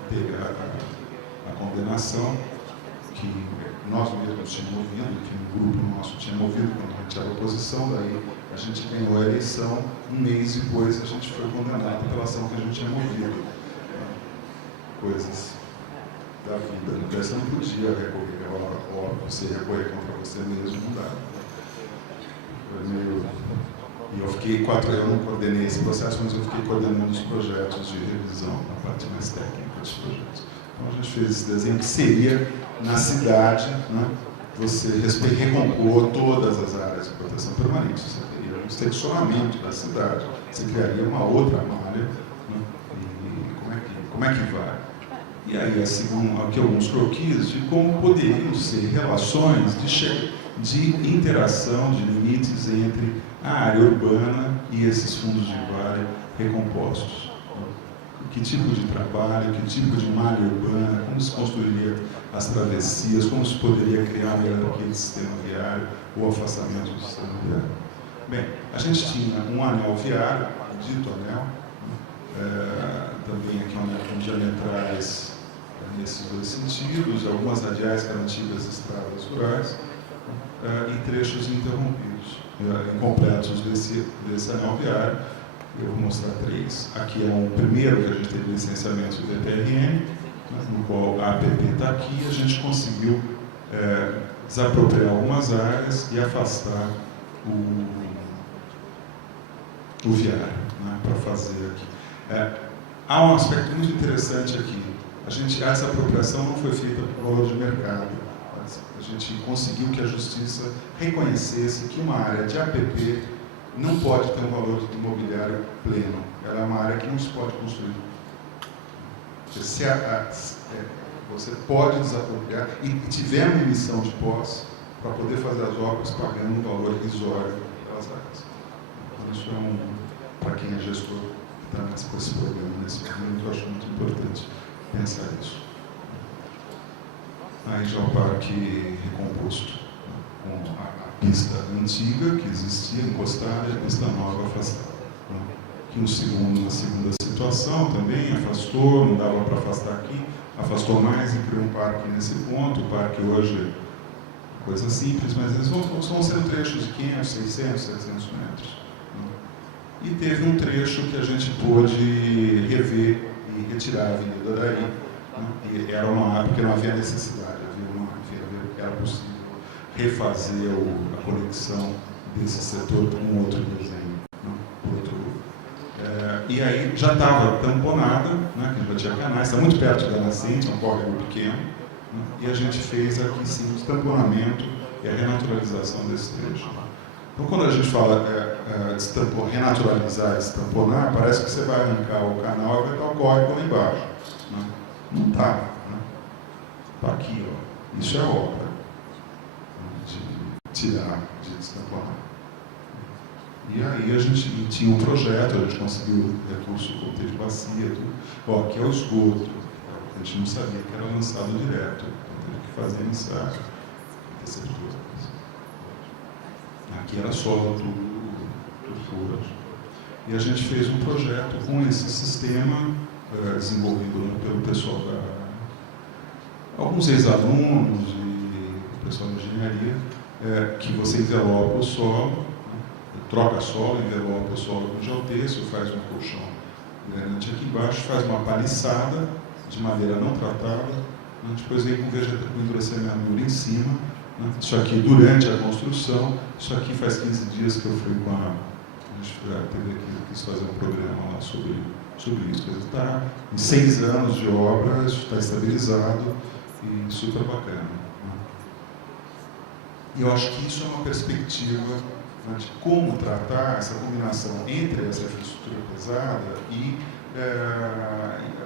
teve a condenação, que nós mesmos tínhamos movido, que um grupo nosso tinha movido quando a gente era oposição, daí a gente ganhou a eleição, um mês depois a gente foi condenado pela ação que a gente tinha movido. Coisas da vida. Você não podia recorrer, óbvio, você recorrer contra você mesmo, não dá. E eu fiquei eu não coordenei esse processo, mas eu fiquei coordenando os projetos de revisão, a parte mais técnica dos projetos. Então a gente fez esse desenho que seria, na cidade, né, você recompor todas as áreas de proteção permanente. Você teria um seccionamento da cidade, você criaria uma outra malha, né, e como é que vai? E aí, aqui alguns croquis de como poderiam ser relações de interação, de limites entre a área urbana e esses fundos de vale recompostos. Que tipo de trabalho, que tipo de malha urbana, como se construiria as travessias, como se poderia criar uma hierarquia de sistema viário ou afastamento do sistema viário. Bem, a gente tinha um anel viário, dito anel, também aqui com diametrais nesses 2 sentidos, algumas radiais que eram antigas estradas rurais, e trechos interrompidos, incompletos desse anel viário. Eu vou mostrar 3. Aqui é o primeiro que a gente teve licenciamento do DPRM, no qual a APP está aqui, e a gente conseguiu desapropriar algumas áreas e afastar o viário, né, para fazer aqui. Há um aspecto muito interessante aqui. Essa apropriação não foi feita por valor de mercado. A gente conseguiu que a Justiça reconhecesse que uma área de APP não pode ter um valor imobiliário pleno. Ela é uma área que não se pode construir. Você pode desapropriar e tiver uma emissão de posse para poder fazer as obras pagando um valor irrisório pelas áreas. Então, isso para quem é gestor que está com esse programa nesse momento, eu acho muito importante pensar isso. Aí já o parque recomposto. com a pista antiga que existia, encostada, e a pista nova afastada. Né? Que na segunda situação também afastou, não dava para afastar aqui, afastou mais e criou um parque nesse ponto. O parque hoje é coisa simples, mas eles vão ser trechos de 500, 600, 700 metros. Né? E teve um trecho que a gente pôde rever e retirar a avenida daí. Né? E era porque não havia necessidade, era possível refazer a conexão desse setor com um outro desenho. Né? E aí já estava tamponada, né? Que já tinha canais, está muito perto da nascente, é um córrego pequeno. Né? E a gente fez aqui sim o tamponamento e a renaturalização desse trecho. Então, quando a gente fala renaturalizar, destamponar, parece que você vai arrancar o canal e vai estar o córrego lá embaixo. Né? Não está. Né? Está aqui, ó. Isso é obra, né? De tirar, de destamponar. E aí a gente tinha um projeto, a gente conseguiu recurso, teve bacia, tudo. Ó, aqui é o esgoto. A gente não sabia que era lançado direto. Então teve que fazer essa receptor. Aqui era solo, tudo furo. E a gente fez um projeto com esse sistema desenvolvido pelo pessoal alguns ex-alunos e o pessoal da engenharia, que você envelopa o solo, né? Troca solo, envelopa o solo com geotesso, faz um colchão granite aqui embaixo, faz uma paliçada de madeira não tratada, né? Depois vem com endurecimento duro em cima. Isso aqui durante a construção, isso aqui faz 15 dias que eu fui com a gente teve aqui, quis fazer um programa lá sobre isso. Quer dizer, está em 6 anos de obra, isso está estabilizado e super bacana. Né? E eu acho que isso é uma perspectiva, né, de como tratar essa combinação entre essa infraestrutura pesada e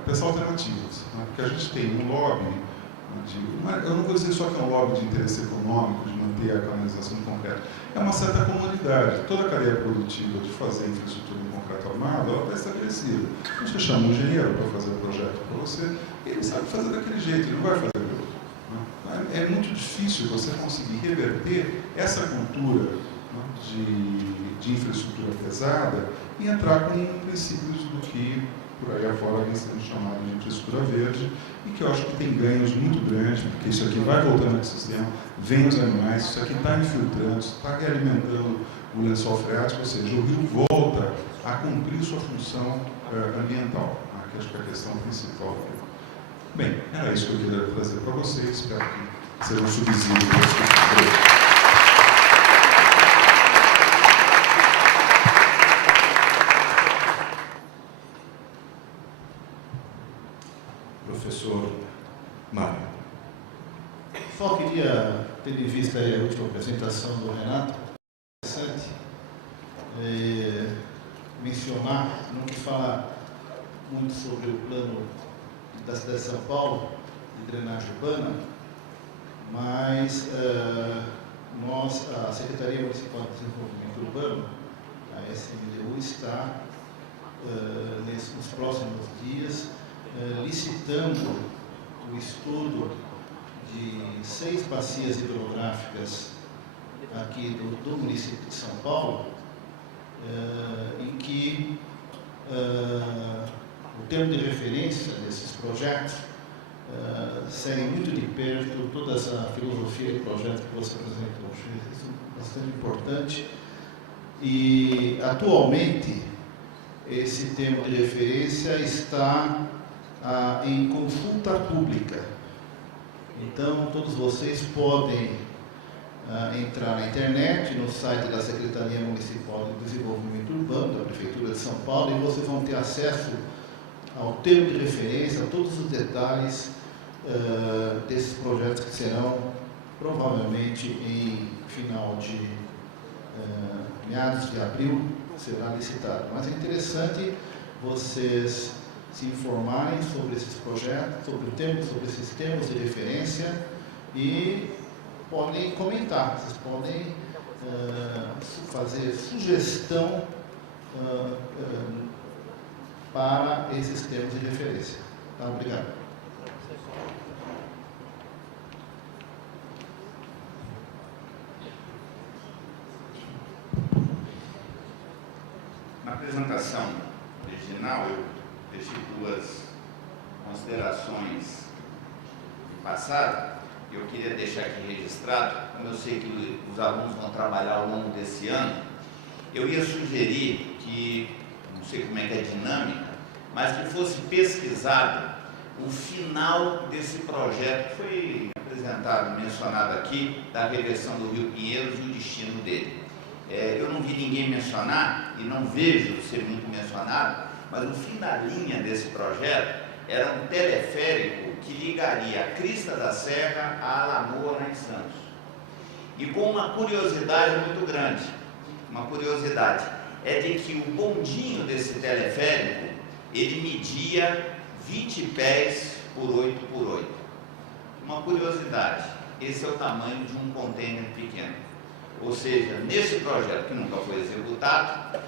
pensar alternativas. Né? Porque a gente tem um lobby. Eu não vou dizer só que é um lobby de interesse econômico, de manter a canalização de concreto. É uma certa comunidade. Toda a cadeia produtiva de fazer infraestrutura em concreto armado, ela está estabelecida. Você chama um engenheiro para fazer o projeto para você, e ele sabe fazer daquele jeito, ele não vai fazer de outro. Né? É muito difícil você conseguir reverter essa cultura, né, de infraestrutura pesada e entrar com princípios do que por aí afora vem sendo chamado de infraestrutura verde, e que eu acho que tem ganhos muito grandes, porque isso aqui vai voltando ao sistema, vem os animais, isso aqui está infiltrando, está realimentando o lençol freático, ou seja, o rio volta a cumprir sua função ambiental, né, que acho que é a questão principal. Bem, era isso que eu queria trazer para vocês, espero que seja um subsídio para vocês. Professor Mário. Só queria, tendo em vista a última apresentação do Renato, interessante mencionar, não que fala muito sobre o plano da cidade de São Paulo, de drenagem urbana, mas nós, a Secretaria Municipal de Desenvolvimento Urbano, a SMDU, está, nos próximos dias, licitando o estudo de 6 bacias hidrográficas aqui do município de São Paulo, em que o termo de referência desses projetos segue muito de perto toda essa filosofia de projeto que você apresentou. Isso é bastante importante. E, atualmente, esse termo de referência está em consulta pública. Então, todos vocês podem entrar na internet, no site da Secretaria Municipal de Desenvolvimento Urbano, da Prefeitura de São Paulo, e vocês vão ter acesso ao termo de referência, a todos os detalhes desses projetos que serão, provavelmente, em final de meados de abril, será licitado. Mas é interessante vocês se informarem sobre esses projetos, sobre esses termos de referência, e podem comentar, vocês podem fazer sugestão para esses termos de referência. Tá? Obrigado. passado, eu queria deixar aqui registrado, como eu sei que os alunos vão trabalhar ao longo desse ano, eu ia sugerir que, não sei como é que é a dinâmica, mas que fosse pesquisado o final desse projeto que foi apresentado, mencionado aqui, da reversão do Rio Pinheiros e o destino dele. Eu não vi ninguém mencionar, e não vejo ser muito mencionado, mas no fim da linha desse projeto era um teleférico que ligaria a Crista da Serra à Lagoa, lá em Santos. E com uma curiosidade muito grande, uma curiosidade, é de que o bondinho desse teleférico, ele media 20 pés por 8 por 8. Uma curiosidade, esse é o tamanho de um contêiner pequeno. Ou seja, nesse projeto que nunca foi executado,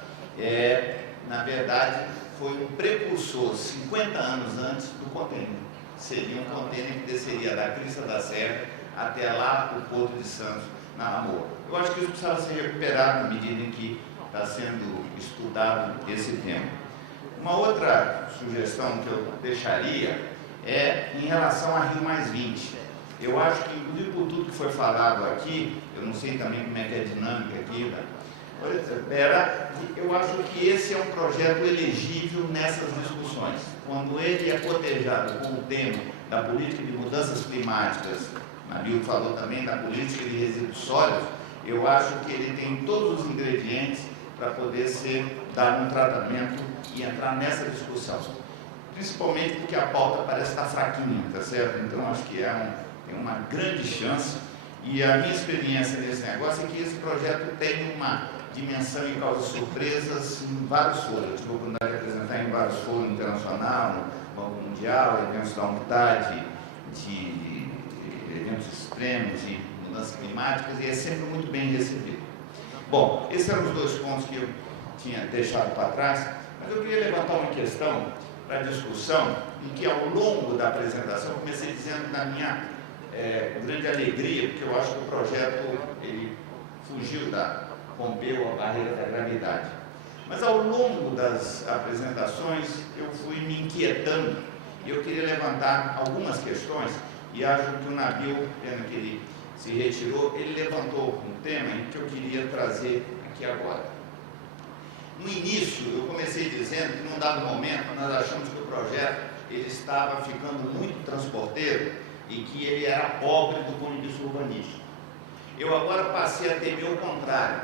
na verdade, foi um precursor 50 anos antes do contêiner. Seria um contêiner que desceria da Crista da Serra até lá o Porto de Santos, na Lagoa. Eu acho que isso precisava ser recuperado na medida em que está sendo estudado esse tema. Uma outra sugestão que eu deixaria é em relação a Rio+20. Eu acho que, inclusive por tudo que foi falado aqui, eu não sei também como é que é a dinâmica aqui, eu acho que esse é um projeto elegível nessas discussões. Quando ele é cotejado com o tema da política de mudanças climáticas, Nabil falou também da política de resíduos sólidos, eu acho que ele tem todos os ingredientes para poder dar um tratamento e entrar nessa discussão. Principalmente porque a pauta parece estar fraquinha, tá certo? Então acho que tem uma grande chance. E a minha experiência nesse negócio é que esse projeto tem uma dimensão e causa surpresas em vários foros. Eu tive a oportunidade de apresentar em vários foros internacionais, no Banco Mundial, eventos da UNCTAD, de eventos extremos, de mudanças climáticas, e é sempre muito bem recebido. Bom, esses eram os dois pontos que eu tinha deixado para trás, mas eu queria levantar uma questão para discussão, em que ao longo da apresentação eu comecei dizendo da minha grande alegria, porque eu acho que o projeto ele rompeu a barreira da gravidade. Mas ao longo das apresentações eu fui me inquietando e eu queria levantar algumas questões, e acho que o Nabil, pena que ele se retirou, ele levantou um tema que eu queria trazer aqui agora. No início, eu comecei dizendo que num dado momento nós achamos que o projeto ele estava ficando muito transporteiro e que ele era pobre do ponto de vista urbanístico. Eu agora passei a temer o contrário,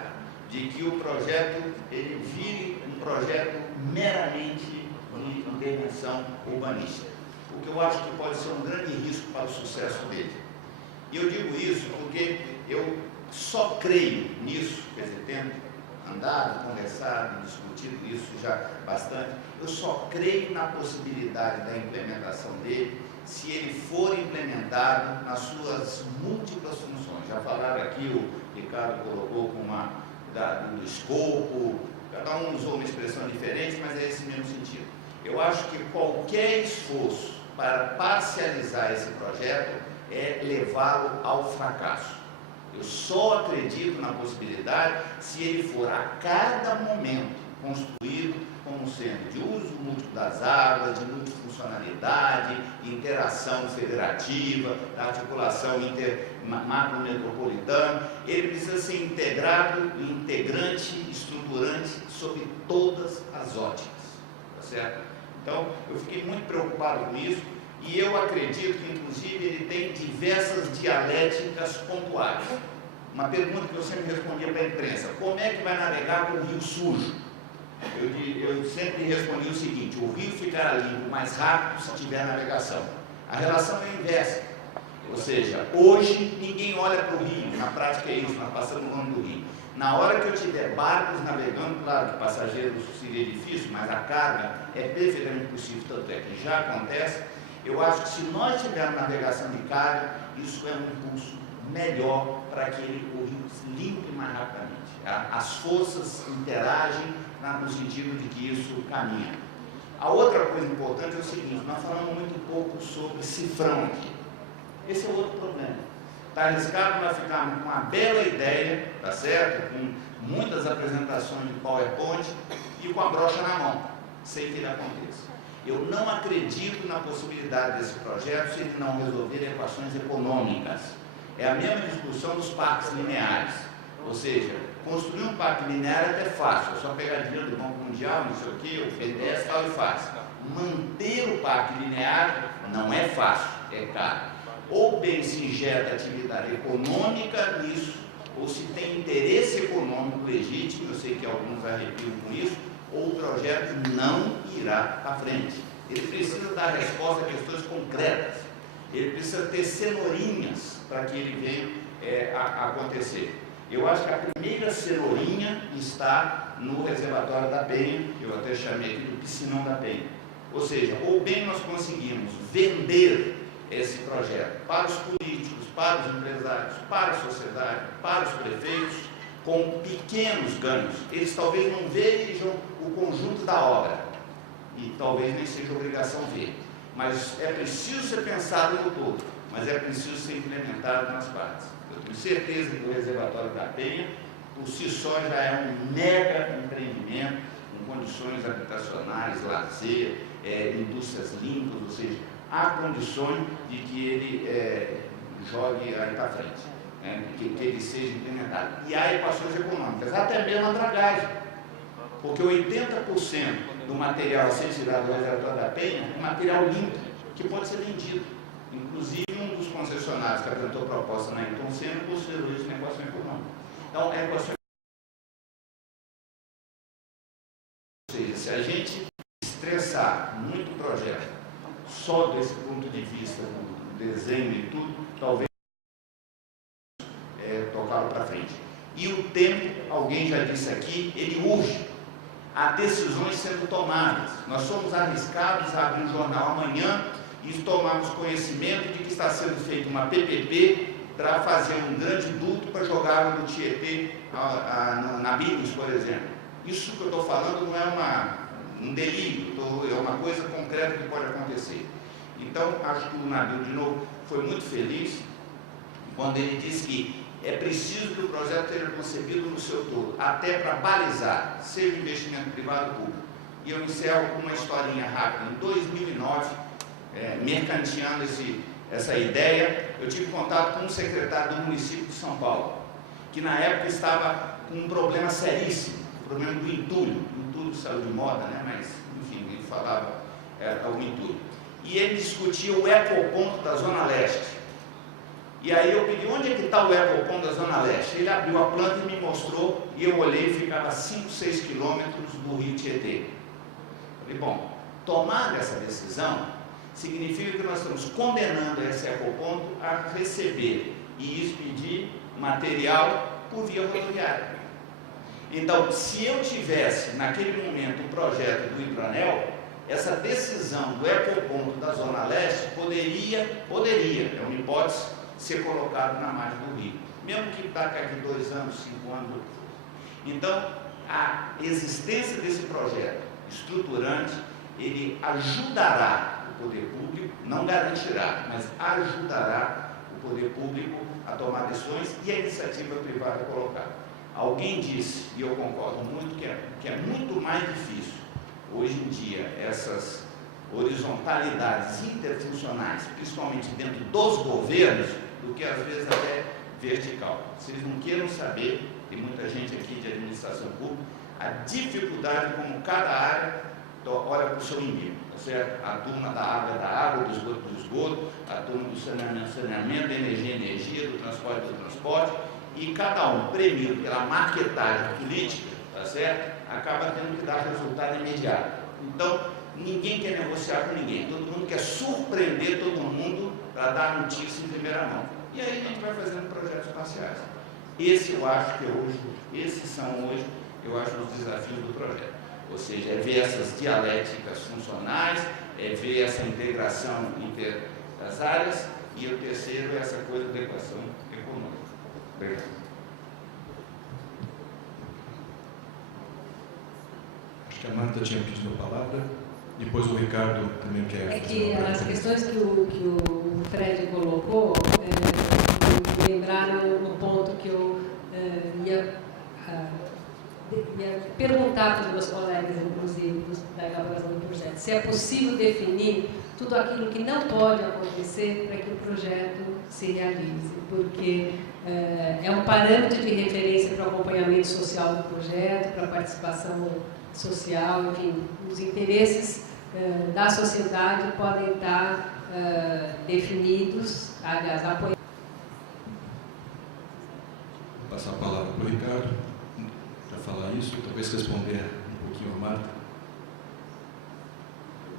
de que o projeto ele vire um projeto meramente de intervenção urbanística, o que eu acho que pode ser um grande risco para o sucesso dele. E eu digo isso porque eu só creio nisso, quer dizer, tendo andado, conversado, discutido isso já bastante, eu só creio na possibilidade da implementação dele se ele for implementado nas suas múltiplas funções. Já falaram aqui, o Ricardo colocou com do escopo, cada um usou uma expressão diferente, mas é esse mesmo sentido. Eu acho que qualquer esforço para parcializar esse projeto é levá-lo ao fracasso. Eu só acredito na possibilidade se ele for a cada momento construído como sendo de uso múltiplo das águas, de multifuncionalidade, interação federativa, articulação macrometropolitana. Ele precisa ser integrado, integrante, estruturante sobre todas as óticas, tá certo? Então, eu fiquei muito preocupado com isso e eu acredito que, inclusive, ele tem diversas dialéticas pontuais. Uma pergunta que eu sempre respondia para a imprensa: como é que vai navegar com o rio sujo? Eu sempre respondi o seguinte: o rio ficará limpo mais rápido se tiver navegação. A relação é inversa, ou seja, hoje ninguém olha para o rio, na prática é isso, nós passamos no nome do rio. Na hora que eu tiver barcos navegando, claro que passageiros seria difícil, mas a carga é perfeitamente possível, tanto é que já acontece. Eu acho que se nós tivermos navegação de carga, isso é um impulso melhor para que o rio se limpe mais rapidamente. As forças interagem no sentido de que isso caminha. A outra coisa importante é o seguinte: nós falamos muito pouco sobre cifrão aqui. Esse é outro problema. Está arriscado nós ficarmos com uma bela ideia, tá certo? Com muitas apresentações de PowerPoint e com a brocha na mão, sem que ele aconteça. Eu não acredito na possibilidade desse projeto se ele não resolver equações econômicas. É a mesma discussão dos parques lineares. Ou seja, construir um parque linear é até fácil, é só pegar dinheiro do Banco Mundial, não sei o quê, o FNDES tal e faz. Manter o parque linear não é fácil, é caro. Ou bem se injeta atividade econômica nisso, ou se tem interesse econômico legítimo, eu sei que alguns arrepiam com isso, ou o projeto não irá à frente. Ele precisa dar resposta a questões concretas, ele precisa ter cenourinhas para que ele venha a acontecer. Eu acho que a primeira cenourinha está no reservatório da Penha, que eu até chamei aqui do piscinão da Penha. Ou seja, ou bem nós conseguimos vender esse projeto para os políticos, para os empresários, para a sociedade, para os prefeitos, com pequenos ganhos. Eles talvez não vejam o conjunto da obra, e talvez nem seja obrigação ver. Mas é preciso ser pensado no todo, mas é preciso ser implementado nas partes. Eu tenho certeza que o reservatório da Penha, por si só, já é um mega empreendimento, com condições habitacionais, lazer, indústrias limpas, ou seja, há condições de que ele jogue aí para frente, que ele seja implementado. E há equações econômicas, até mesmo a dragagem, porque 80% do material a ser tirado do reservatório da Penha é material limpo, que pode ser vendido. Inclusive, um dos concessionários que apresentou proposta na Ayrton Senna considerou isso na equação econômica. Então, a equação econômica, ou seja, se a gente estressar muito o projeto só desse ponto de vista do desenho e tudo, talvez tocá-lo para frente. E o tempo, alguém já disse aqui, ele urge. Há decisões sendo tomadas. Nós somos arriscados a abrir o jornal amanhã e tomarmos conhecimento de que está sendo feita uma PPP para fazer um grande duto para jogar água do Tietê na Bíblia, por exemplo. Isso que eu estou falando não é um delírio, é uma coisa concreta que pode acontecer. Então, acho que o Nabil, de novo, foi muito feliz quando ele disse que é preciso que o projeto seja concebido no seu todo, até para balizar, seja investimento privado ou público. E eu encerro com uma historinha rápida. Em 2009, mercanteando essa ideia, eu tive contato com um secretário do município de São Paulo, que na época estava com um problema seríssimo, o problema do entulho. O entulho saiu de moda, né? Mas, enfim, ele falava o entulho. E ele discutia o ecoponto da Zona Leste. E aí eu pedi, onde é que está o ecoponto da Zona Leste? Ele abriu a planta e me mostrou, e eu olhei e ficava a 5, 6 quilômetros do rio Tietê. Falei, bom, tomar essa decisão significa que nós estamos condenando esse ecoponto a receber e expedir material por via rodoviária. Então, se eu tivesse, naquele momento, o projeto do Hidroanel, essa decisão do ecoponto da Zona Leste poderia, é uma hipótese, ser colocado na margem do rio, mesmo que daqui a 2 anos, 5 anos. Então, a existência desse projeto estruturante, ele ajudará o poder público, não garantirá, mas ajudará o poder público a tomar decisões e a iniciativa privada a colocar. Alguém disse, e eu concordo muito, que é muito mais difícil, hoje em dia, essas horizontalidades interfuncionais, principalmente dentro dos governos, do que às vezes até vertical. Vocês não queiram saber, tem muita gente aqui de administração pública, a dificuldade como cada área olha para o seu inimigo, tá certo? A turma da água, do esgoto, a turma do saneamento, da energia, do transporte, e cada um, premido pela marketagem política, tá certo? Acaba tendo que dar resultado imediato. Então, ninguém quer negociar com ninguém, todo mundo quer surpreender todo mundo para dar notícia em primeira mão. E aí a gente vai fazendo projetos parciais. Esses são hoje, eu acho, os desafios do projeto. Ou seja, é ver essas dialéticas funcionais, é ver essa integração inter das áreas, e o terceiro é essa coisa da equação econômica. Obrigado. Acho que a Marta tinha pedido a palavra. Depois o Ricardo também quer. É que as questões que o Fred colocou me lembraram no ponto que eu ia perguntar para os meus colegas, inclusive, da elaboração do projeto, se é possível tudo aquilo que não pode acontecer para que o projeto se realize, porque é um parâmetro de referência para o acompanhamento social do projeto, para a participação social, enfim, os interesses da sociedade podem estar definidos, aliás, apoiados. Vou passar a palavra para o Ricardo, para falar isso, talvez responder um pouquinho a Marta.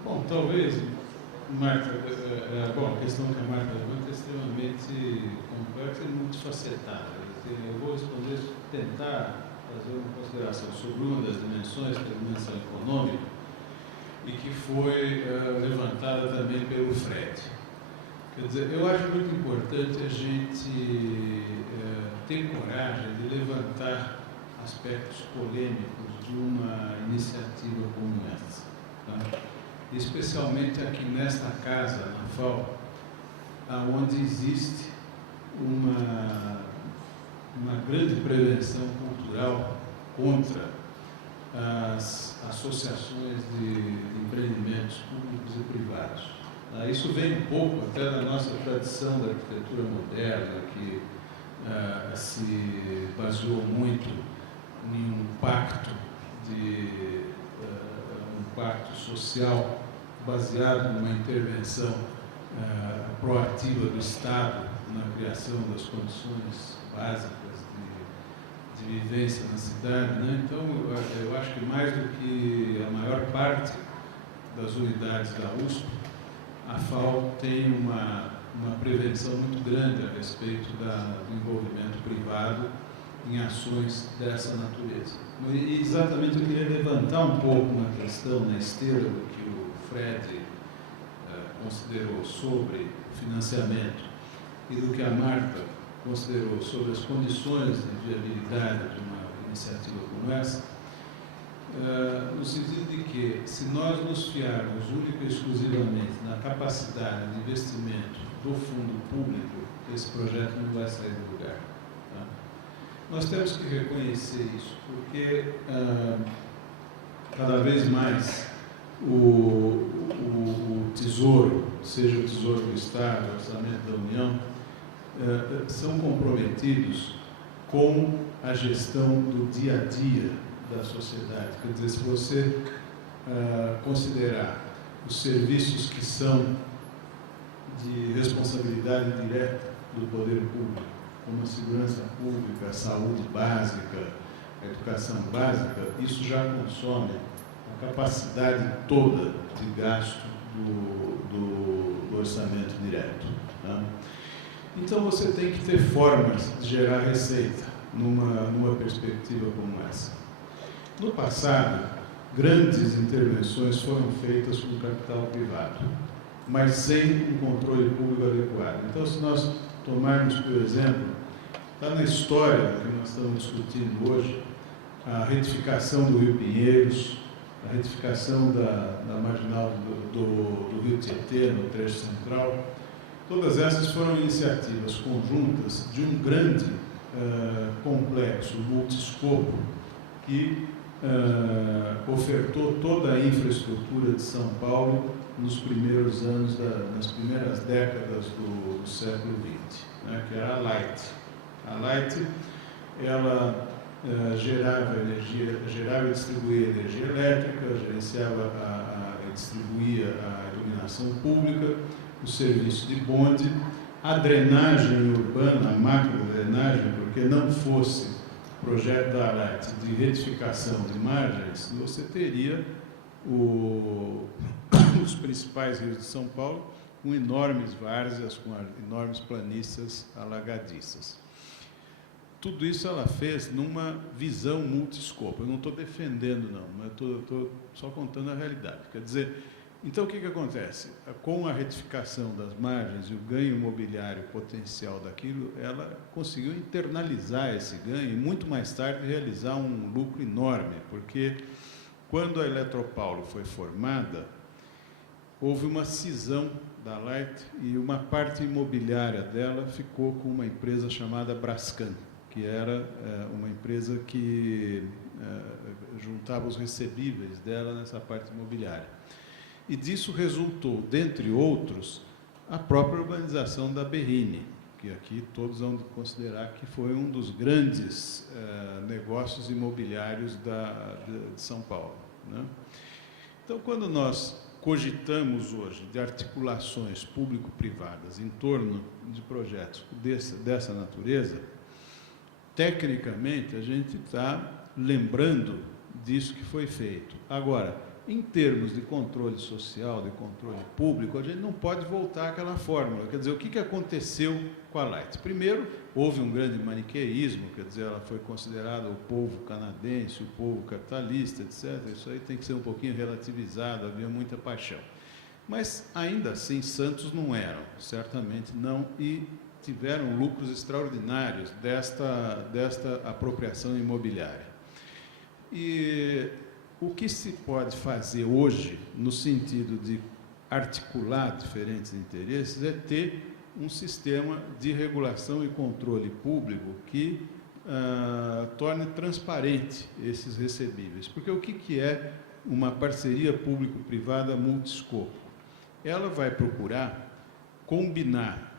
Bom, talvez, Marta, a questão que a Marta levanta é extremamente complexa e multifacetada. Eu vou responder, tentar fazer uma consideração sobre uma das dimensões, que é a dimensão econômica, e que foi levantada também pelo Fred. Quer dizer, eu acho muito importante a gente ter coragem de levantar aspectos polêmicos de uma iniciativa como essa. Tá? Especialmente aqui nesta casa, na FAO, onde existe uma grande prevenção cultural contra as associações de empreendimentos públicos e privados. Isso vem um pouco até da nossa tradição da arquitetura moderna, que se baseou muito em um pacto social baseado numa intervenção proativa do Estado na criação das condições básicas de vivência na cidade, né? Então, eu acho que mais do que a maior parte das unidades da USP, a FAO tem uma prevenção muito grande a respeito do envolvimento privado em ações dessa natureza. E exatamente eu queria levantar um pouco uma questão na esteira do que o Fred considerou sobre financiamento e do que a Marta considerou sobre as condições de viabilidade de uma iniciativa como essa, no sentido de que, se nós nos fiarmos única e exclusivamente na capacidade de investimento do fundo público, esse projeto não vai sair do lugar. Tá? Nós temos que reconhecer isso, porque cada vez mais o Tesouro, seja o Tesouro do Estado, o Orçamento da União, são comprometidos com a gestão do dia a dia da sociedade. Quer dizer, se você considerar os serviços que são de responsabilidade direta do poder público, como a segurança pública, a saúde básica, a educação básica, isso já consome a capacidade toda de gasto do orçamento direto. Tá? Então, você tem que ter formas de gerar receita numa perspectiva como essa. No passado, grandes intervenções foram feitas com capital privado, mas sem um controle público adequado. Então, se nós tomarmos, por exemplo, está na história que nós estamos discutindo hoje, a retificação do Rio Pinheiros, a retificação da marginal do Rio Tietê, no trecho central. Todas essas foram iniciativas conjuntas de um grande complexo multiscopo que ofertou toda a infraestrutura de São Paulo nos primeiros anos, nas primeiras décadas do século XX, né, que era a Light. A Light, ela gerava e distribuía energia elétrica, gerenciava e distribuía a iluminação pública, o serviço de bonde, a drenagem urbana, a macro-drenagem, porque não fosse o projeto da Light de retificação de margens, você teria os principais rios de São Paulo com enormes várzeas, com enormes planícies alagadiças. Tudo isso ela fez numa visão multiscopo. Eu não estou defendendo, não, mas estou só contando a realidade. Quer dizer, então o que acontece? Com a retificação das margens e o ganho imobiliário potencial daquilo, ela conseguiu internalizar esse ganho e, muito mais tarde, realizar um lucro enorme, porque quando a Eletropaulo foi formada, houve uma cisão da Light e uma parte imobiliária dela ficou com uma empresa chamada Brascan, que era uma empresa que juntava os recebíveis dela nessa parte imobiliária. E disso resultou, dentre outros, a própria urbanização da Berrini, que aqui todos vão considerar que foi um dos grandes negócios imobiliários de São Paulo, né? Então, quando nós cogitamos hoje de articulações público-privadas em torno de projetos dessa natureza, tecnicamente, a gente está lembrando disso que foi feito. Agora, em termos de controle social, de controle público, a gente não pode voltar àquela fórmula. Quer dizer, o que aconteceu com a Light? Primeiro, houve um grande maniqueísmo, quer dizer, ela foi considerada o povo canadense, o povo capitalista, etc. Isso aí tem que ser um pouquinho relativizado, havia muita paixão. Mas, ainda assim, Santos não eram, certamente não, e tiveram lucros extraordinários desta apropriação imobiliária. E o que se pode fazer hoje, no sentido de articular diferentes interesses, é ter um sistema de regulação e controle público que torne transparente esses recebíveis. Porque o que é uma parceria público-privada multiscopo? Ela vai procurar combinar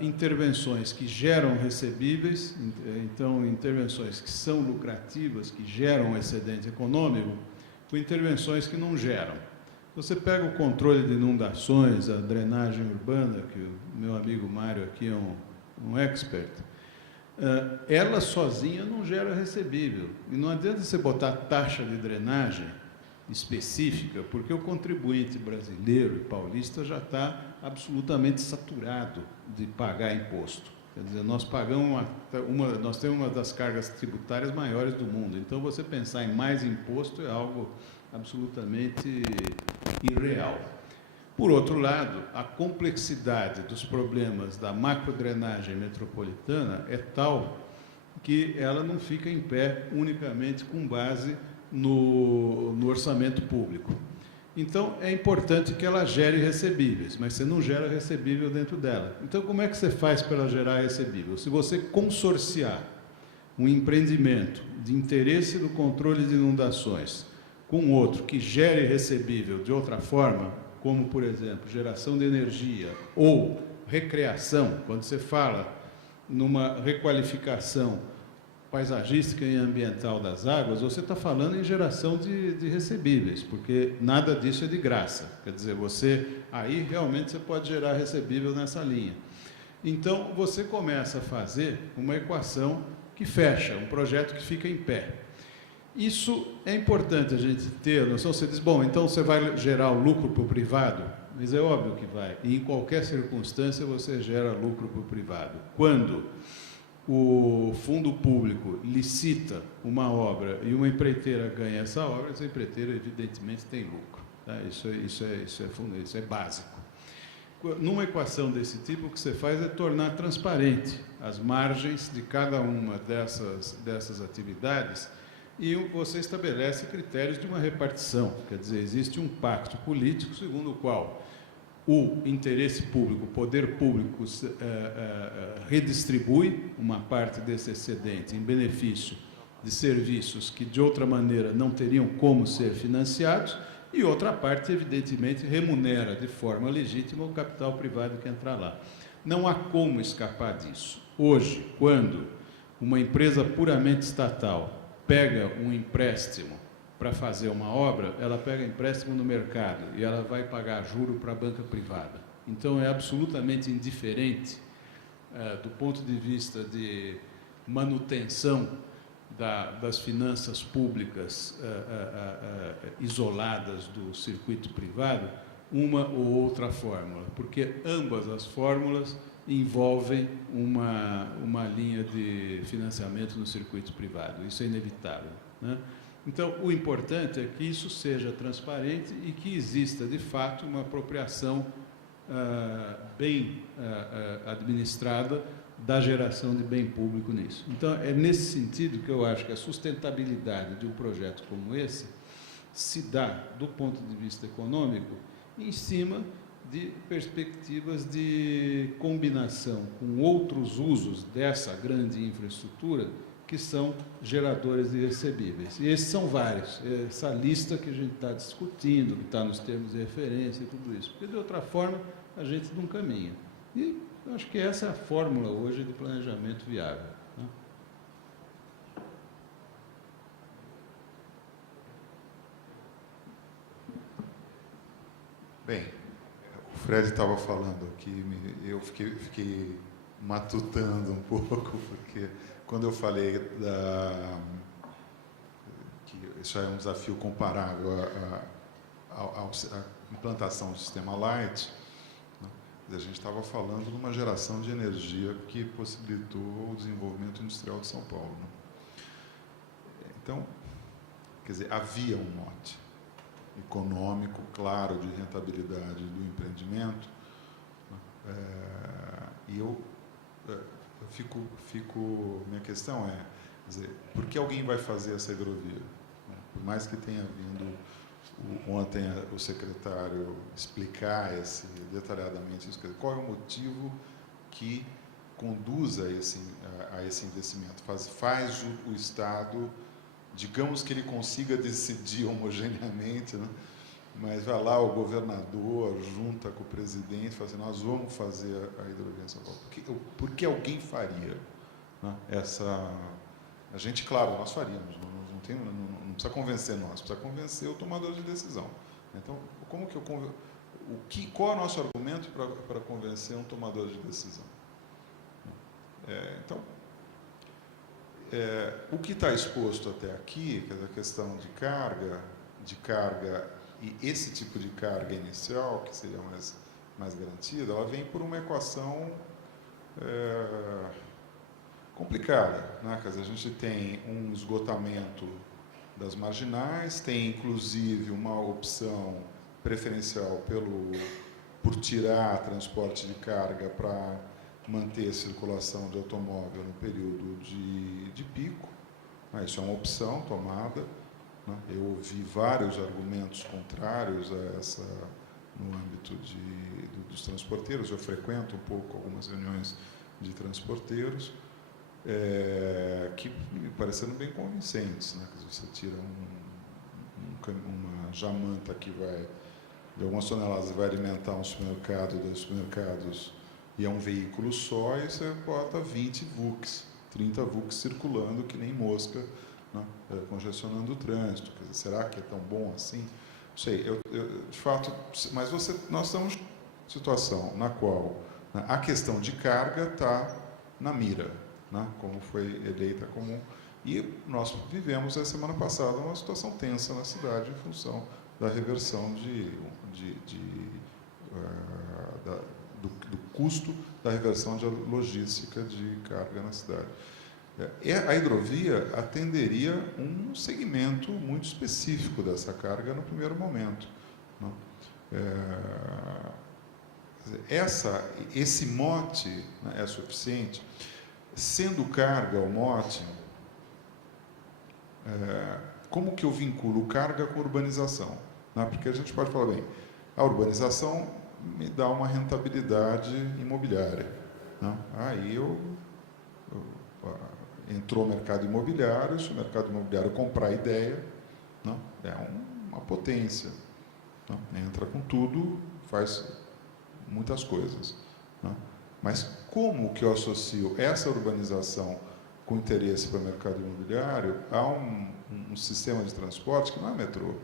intervenções que geram recebíveis, então intervenções que são lucrativas, que geram excedente econômico, com intervenções que não geram. Você pega o controle de inundações, a drenagem urbana, que o meu amigo Mário aqui é um expert, ela sozinha não gera recebível. E não adianta você botar taxa de drenagem específica, porque o contribuinte brasileiro e paulista já está absolutamente saturado de pagar imposto. Quer dizer, nós pagamos nós temos uma das cargas tributárias maiores do mundo. Então, você pensar em mais imposto é algo absolutamente irreal. Por outro lado, a complexidade dos problemas da macrodrenagem metropolitana é tal que ela não fica em pé unicamente com base no orçamento público. Então, é importante que ela gere recebíveis, mas você não gera recebível dentro dela. Então, como é que você faz para ela gerar recebível? Se você consorciar um empreendimento de interesse do controle de inundações com outro que gere recebível de outra forma, como, por exemplo, geração de energia ou recreação, quando você fala numa requalificação paisagística e ambiental das águas, você está falando em geração de recebíveis, porque nada disso é de graça. Quer dizer, aí realmente você pode gerar recebível nessa linha. Então, você começa a fazer uma equação que fecha, um projeto que fica em pé. Isso é importante a gente ter a noção. Você diz, bom, então você vai gerar o lucro para o privado? Mas é óbvio que vai. E em qualquer circunstância você gera lucro para o privado. Quando o fundo público licita uma obra e uma empreiteira ganha essa obra, essa empreiteira evidentemente tem lucro. Tá? Isso é básico. Numa equação desse tipo, o que você faz é tornar transparente as margens de cada uma dessas atividades e você estabelece critérios de uma repartição. Quer dizer, existe um pacto político segundo o qual o interesse público, o poder público redistribui uma parte desse excedente em benefício de serviços que, de outra maneira, não teriam como ser financiados, e outra parte, evidentemente, remunera de forma legítima o capital privado que entra lá. Não há como escapar disso. Hoje, quando uma empresa puramente estatal pega um empréstimo para fazer uma obra, ela pega empréstimo no mercado e ela vai pagar juro para a banca privada. Então, é absolutamente indiferente, do ponto de vista de manutenção das finanças públicas isoladas do circuito privado, uma ou outra fórmula, porque ambas as fórmulas envolvem uma linha de financiamento no circuito privado. Isso é inevitável, né? Então, o importante é que isso seja transparente e que exista, de fato, uma apropriação bem administrada da geração de bem público nisso. Então, é nesse sentido que eu acho que a sustentabilidade de um projeto como esse se dá, do ponto de vista econômico, em cima de perspectivas de combinação com outros usos dessa grande infraestrutura que são geradores de recebíveis. E esses são vários. Essa lista que a gente está discutindo, que está nos termos de referência e tudo isso. Porque, de outra forma, a gente não caminha. E eu acho que essa é a fórmula hoje de planejamento viável, né? Bem, o Fred estava falando aqui, eu fiquei matutando um pouco, porque quando eu falei que isso é um desafio comparável à implantação do sistema Light, né, a gente estava falando de uma geração de energia que possibilitou o desenvolvimento industrial de São Paulo, né? Então, quer dizer, havia um mote econômico, claro, de rentabilidade do empreendimento, né? E eu minha questão é, quer dizer, por que alguém vai fazer essa hidrovia? Por mais que tenha vindo ontem o secretário explicar detalhadamente isso, qual é o motivo que conduz a esse investimento? Faz o Estado, digamos que ele consiga decidir homogeneamente, né? Mas vai lá o governador, junta com o presidente, e fala assim, nós vamos fazer a hidrovia em São Paulo. Por que alguém faria, né? A gente, claro, nós faríamos, não precisa convencer nós, precisa convencer o tomador de decisão. Então, qual é o nosso argumento para convencer um tomador de decisão? Então, o que está exposto até aqui, que é a questão de carga e esse tipo de carga inicial, que seria mais garantida, ela vem por uma equação complicada, né? Quer dizer, a gente tem um esgotamento das marginais, tem inclusive uma opção preferencial por tirar transporte de carga para manter a circulação de automóvel no período de pico. Isso é uma opção tomada, né? Eu ouvi vários argumentos contrários a essa no âmbito dos transporteiros. Eu frequento um pouco algumas reuniões de transporteiros, que me pareceram bem convincentes, né? Você tira uma jamanta que vai, de algumas toneladas, vai alimentar um supermercado, 2 supermercados, e é um veículo só, e você bota 20 VUCs, 30 VUCs circulando que nem mosca, né? Congestionando o trânsito. Quer dizer, será que é tão bom assim? Não sei, de fato, mas nós estamos em situação na qual, né, a questão de carga está na mira, né, como foi eleita comum, e nós vivemos a semana passada uma situação tensa na cidade em função da reversão do custo da reversão de logística de carga na cidade. A hidrovia atenderia um segmento muito específico dessa carga no primeiro momento, né? Esse mote, né, é suficiente. Sendo carga o mote, como que eu vinculo carga com urbanização? Né? Porque a gente pode falar, bem, a urbanização me dá uma rentabilidade imobiliária, né? Aí entrou o mercado imobiliário, se o mercado imobiliário comprar a ideia, né, é uma potência, né? Entra com tudo, faz muitas coisas, né? Mas como que eu associo essa urbanização com interesse para o mercado imobiliário a um sistema de transporte que não é metrô,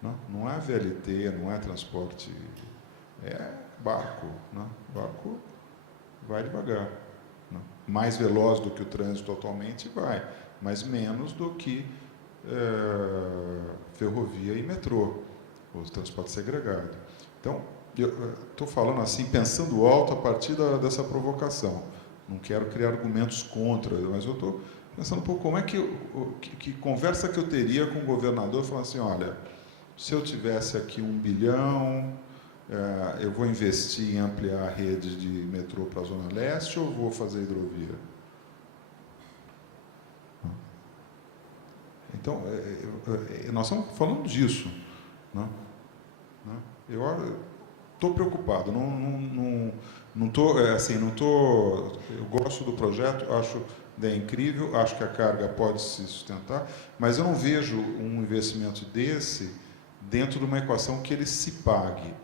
né? Não é VLT, não é transporte, é barco, né? Barco vai devagar, né? Mais veloz do que o trânsito atualmente vai, mas menos do que ferrovia e metrô, o transporte segregado. Então, eu estou falando assim, pensando alto a partir dessa provocação. Não quero criar argumentos contra, mas eu estou pensando um pouco como é que conversa que eu teria com o governador, falando assim, olha, se eu tivesse aqui 1 bilhão, eu vou investir em ampliar a rede de metrô para a Zona Leste ou vou fazer hidrovia? Então, nós estamos falando disso, né? Eu estou preocupado, não estou, eu gosto do projeto, acho é incrível, acho que a carga pode se sustentar, mas eu não vejo um investimento desse dentro de uma equação que ele se pague.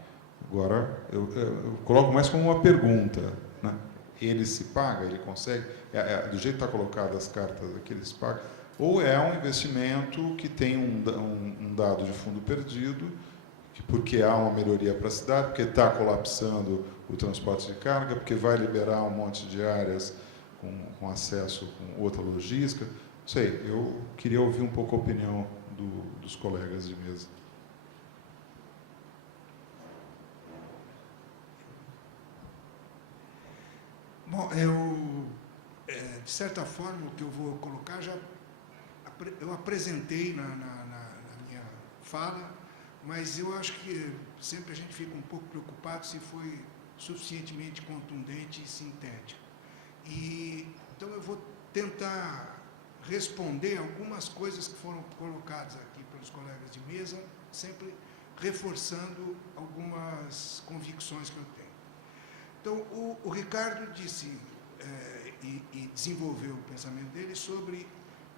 Agora, eu coloco mais como uma pergunta, né? Ele se paga, ele consegue, do jeito que está colocado as cartas aqui, ele se paga, ou é um investimento que tem um dado de fundo perdido, porque há uma melhoria para a cidade, porque está colapsando o transporte de carga, porque vai liberar um monte de áreas com acesso com outra logística. Não sei, eu queria ouvir um pouco a opinião dos colegas de mesa. Bom, de certa forma, o que eu vou colocar, eu apresentei na minha fala, mas eu acho que sempre a gente fica um pouco preocupado se foi suficientemente contundente e sintético. Então eu vou tentar responder algumas coisas que foram colocadas aqui pelos colegas de mesa, sempre reforçando algumas convicções que eu tenho. Então, o Ricardo disse e desenvolveu o pensamento dele sobre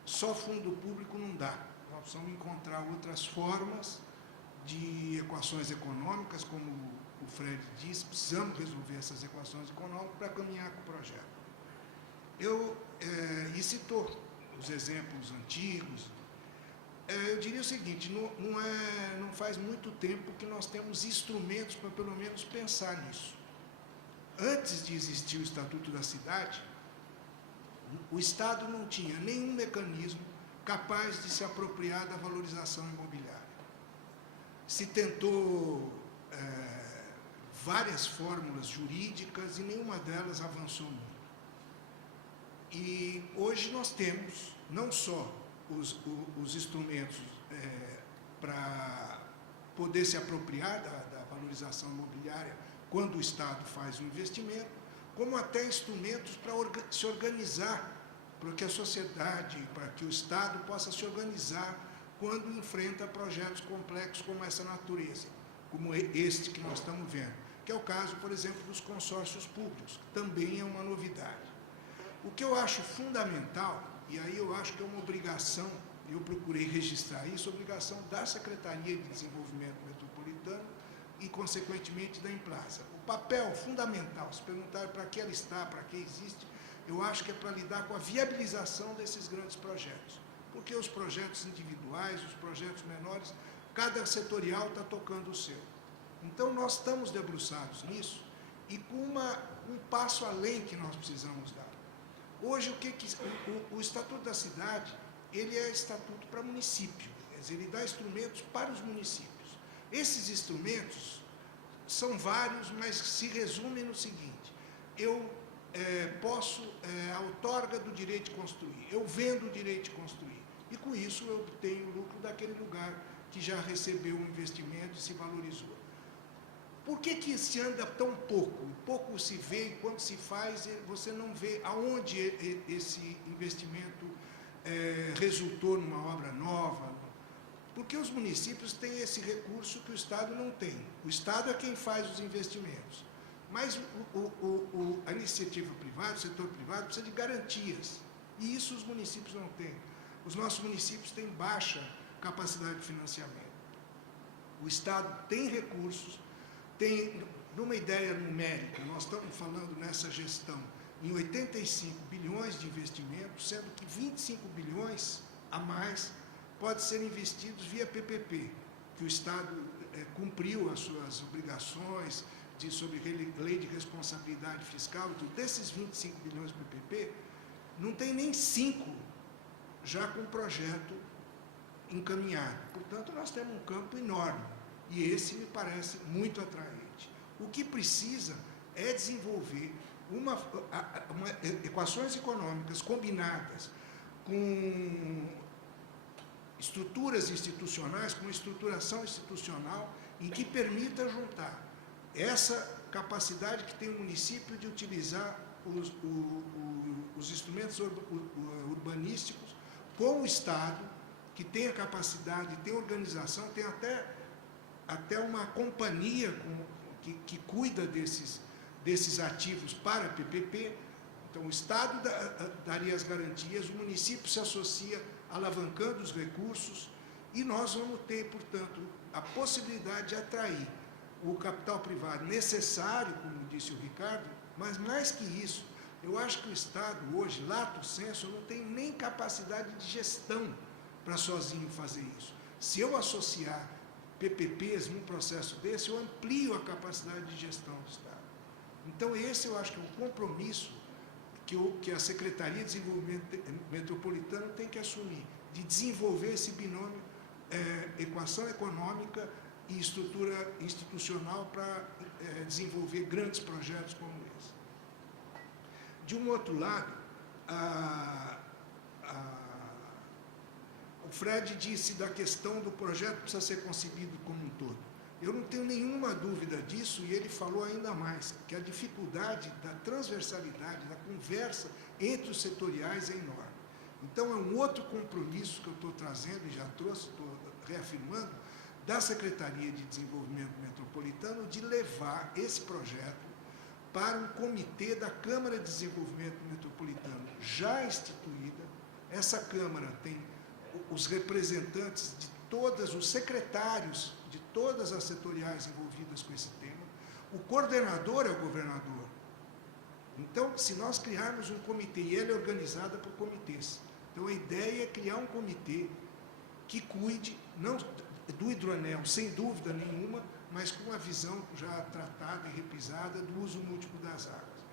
só fundo público não dá. Nós precisamos encontrar outras formas de equações econômicas, como o Fred disse, precisamos resolver essas equações econômicas para caminhar com o projeto. E citou os exemplos antigos. Eu diria o seguinte, não faz muito tempo que nós temos instrumentos para pelo menos pensar nisso. Antes de existir o Estatuto da Cidade, o Estado não tinha nenhum mecanismo capaz de se apropriar da valorização imobiliária. Se tentou várias fórmulas jurídicas e nenhuma delas avançou muito. E hoje nós temos não só os instrumentos para poder se apropriar da valorização imobiliária quando o Estado faz um investimento, como até instrumentos para se organizar, para que a sociedade, para que o Estado possa se organizar quando enfrenta projetos complexos como essa natureza, como este que nós estamos vendo, que é o caso, por exemplo, dos consórcios públicos, que também é uma novidade. O que eu acho fundamental, e aí eu acho que é uma obrigação, eu procurei registrar isso, obrigação da Secretaria de Desenvolvimento Metropolitano e, consequentemente, da Implaza. O papel fundamental, se perguntar para que ela está, para que existe, eu acho que é para lidar com a viabilização desses grandes projetos. Porque os projetos individuais, os projetos menores, cada setorial está tocando o seu. Então, nós estamos debruçados nisso e com um passo além que nós precisamos dar. Hoje, o Estatuto da Cidade, ele é estatuto para município, quer dizer, ele dá instrumentos para os municípios. Esses instrumentos são vários, mas se resumem no seguinte: eu a outorga do direito de construir, eu vendo o direito de construir, e com isso eu obtenho lucro daquele lugar que já recebeu um investimento e se valorizou. Por que se anda tão pouco? Pouco se vê, e quando se faz, você não vê aonde esse investimento resultou numa obra nova. Porque os municípios têm esse recurso que o Estado não tem. O Estado é quem faz os investimentos. Mas a iniciativa privada, o setor privado, precisa de garantias. E isso os municípios não têm. Os nossos municípios têm baixa capacidade de financiamento. O Estado tem recursos, tem, numa ideia numérica, nós estamos falando nessa gestão, em 85 bilhões de investimentos, sendo que 25 bilhões a mais pode ser investidos via PPP, que o Estado cumpriu as suas obrigações sobre lei de responsabilidade fiscal. Então, desses 25 bilhões de PPP, não tem nem 5 já com projeto encaminhado. Portanto, nós temos um campo enorme, e esse me parece muito atraente. O que precisa é desenvolver equações econômicas combinadas com estruturas institucionais, com estruturação institucional, em que permita juntar essa capacidade que tem o município de utilizar os instrumentos urbanísticos com o Estado, que tem a capacidade, tem organização, tem até uma companhia que cuida desses ativos para PPP, Então, o Estado daria as garantias, o município se associa, alavancando os recursos, e nós vamos ter, portanto, a possibilidade de atrair o capital privado necessário, como disse o Ricardo, mas mais que isso, eu acho que o Estado hoje, lato sensu, não tem nem capacidade de gestão para sozinho fazer isso. Se eu associar PPPs num processo desse, eu amplio a capacidade de gestão do Estado. Então, esse eu acho que é um compromisso que a Secretaria de Desenvolvimento Metropolitano tem que assumir, de desenvolver esse binômio equação econômica e estrutura institucional para desenvolver grandes projetos como esse. De um outro lado, o Fred disse da questão do projeto que precisa ser concebido como um todo. Eu não tenho nenhuma dúvida disso, e ele falou ainda mais, que a dificuldade da transversalidade, da conversa entre os setoriais é enorme. Então, é um outro compromisso que eu estou trazendo, e já trouxe, estou reafirmando, da Secretaria de Desenvolvimento Metropolitano, de levar esse projeto para um comitê da Câmara de Desenvolvimento Metropolitano já instituída. Essa Câmara tem os representantes de todos os secretários de todas as setoriais envolvidas com esse tema. O coordenador é o governador. Então, se nós criarmos um comitê, e ele é organizado por comitês, então a ideia é criar um comitê que cuide, não do hidroanel, sem dúvida nenhuma, mas com uma visão já tratada e repisada do uso múltiplo das águas.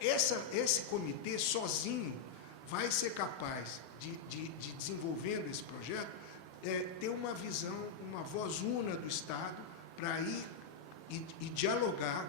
Esse comitê sozinho vai ser capaz de desenvolvendo esse projeto, ter uma visão, uma voz una do Estado para ir e dialogar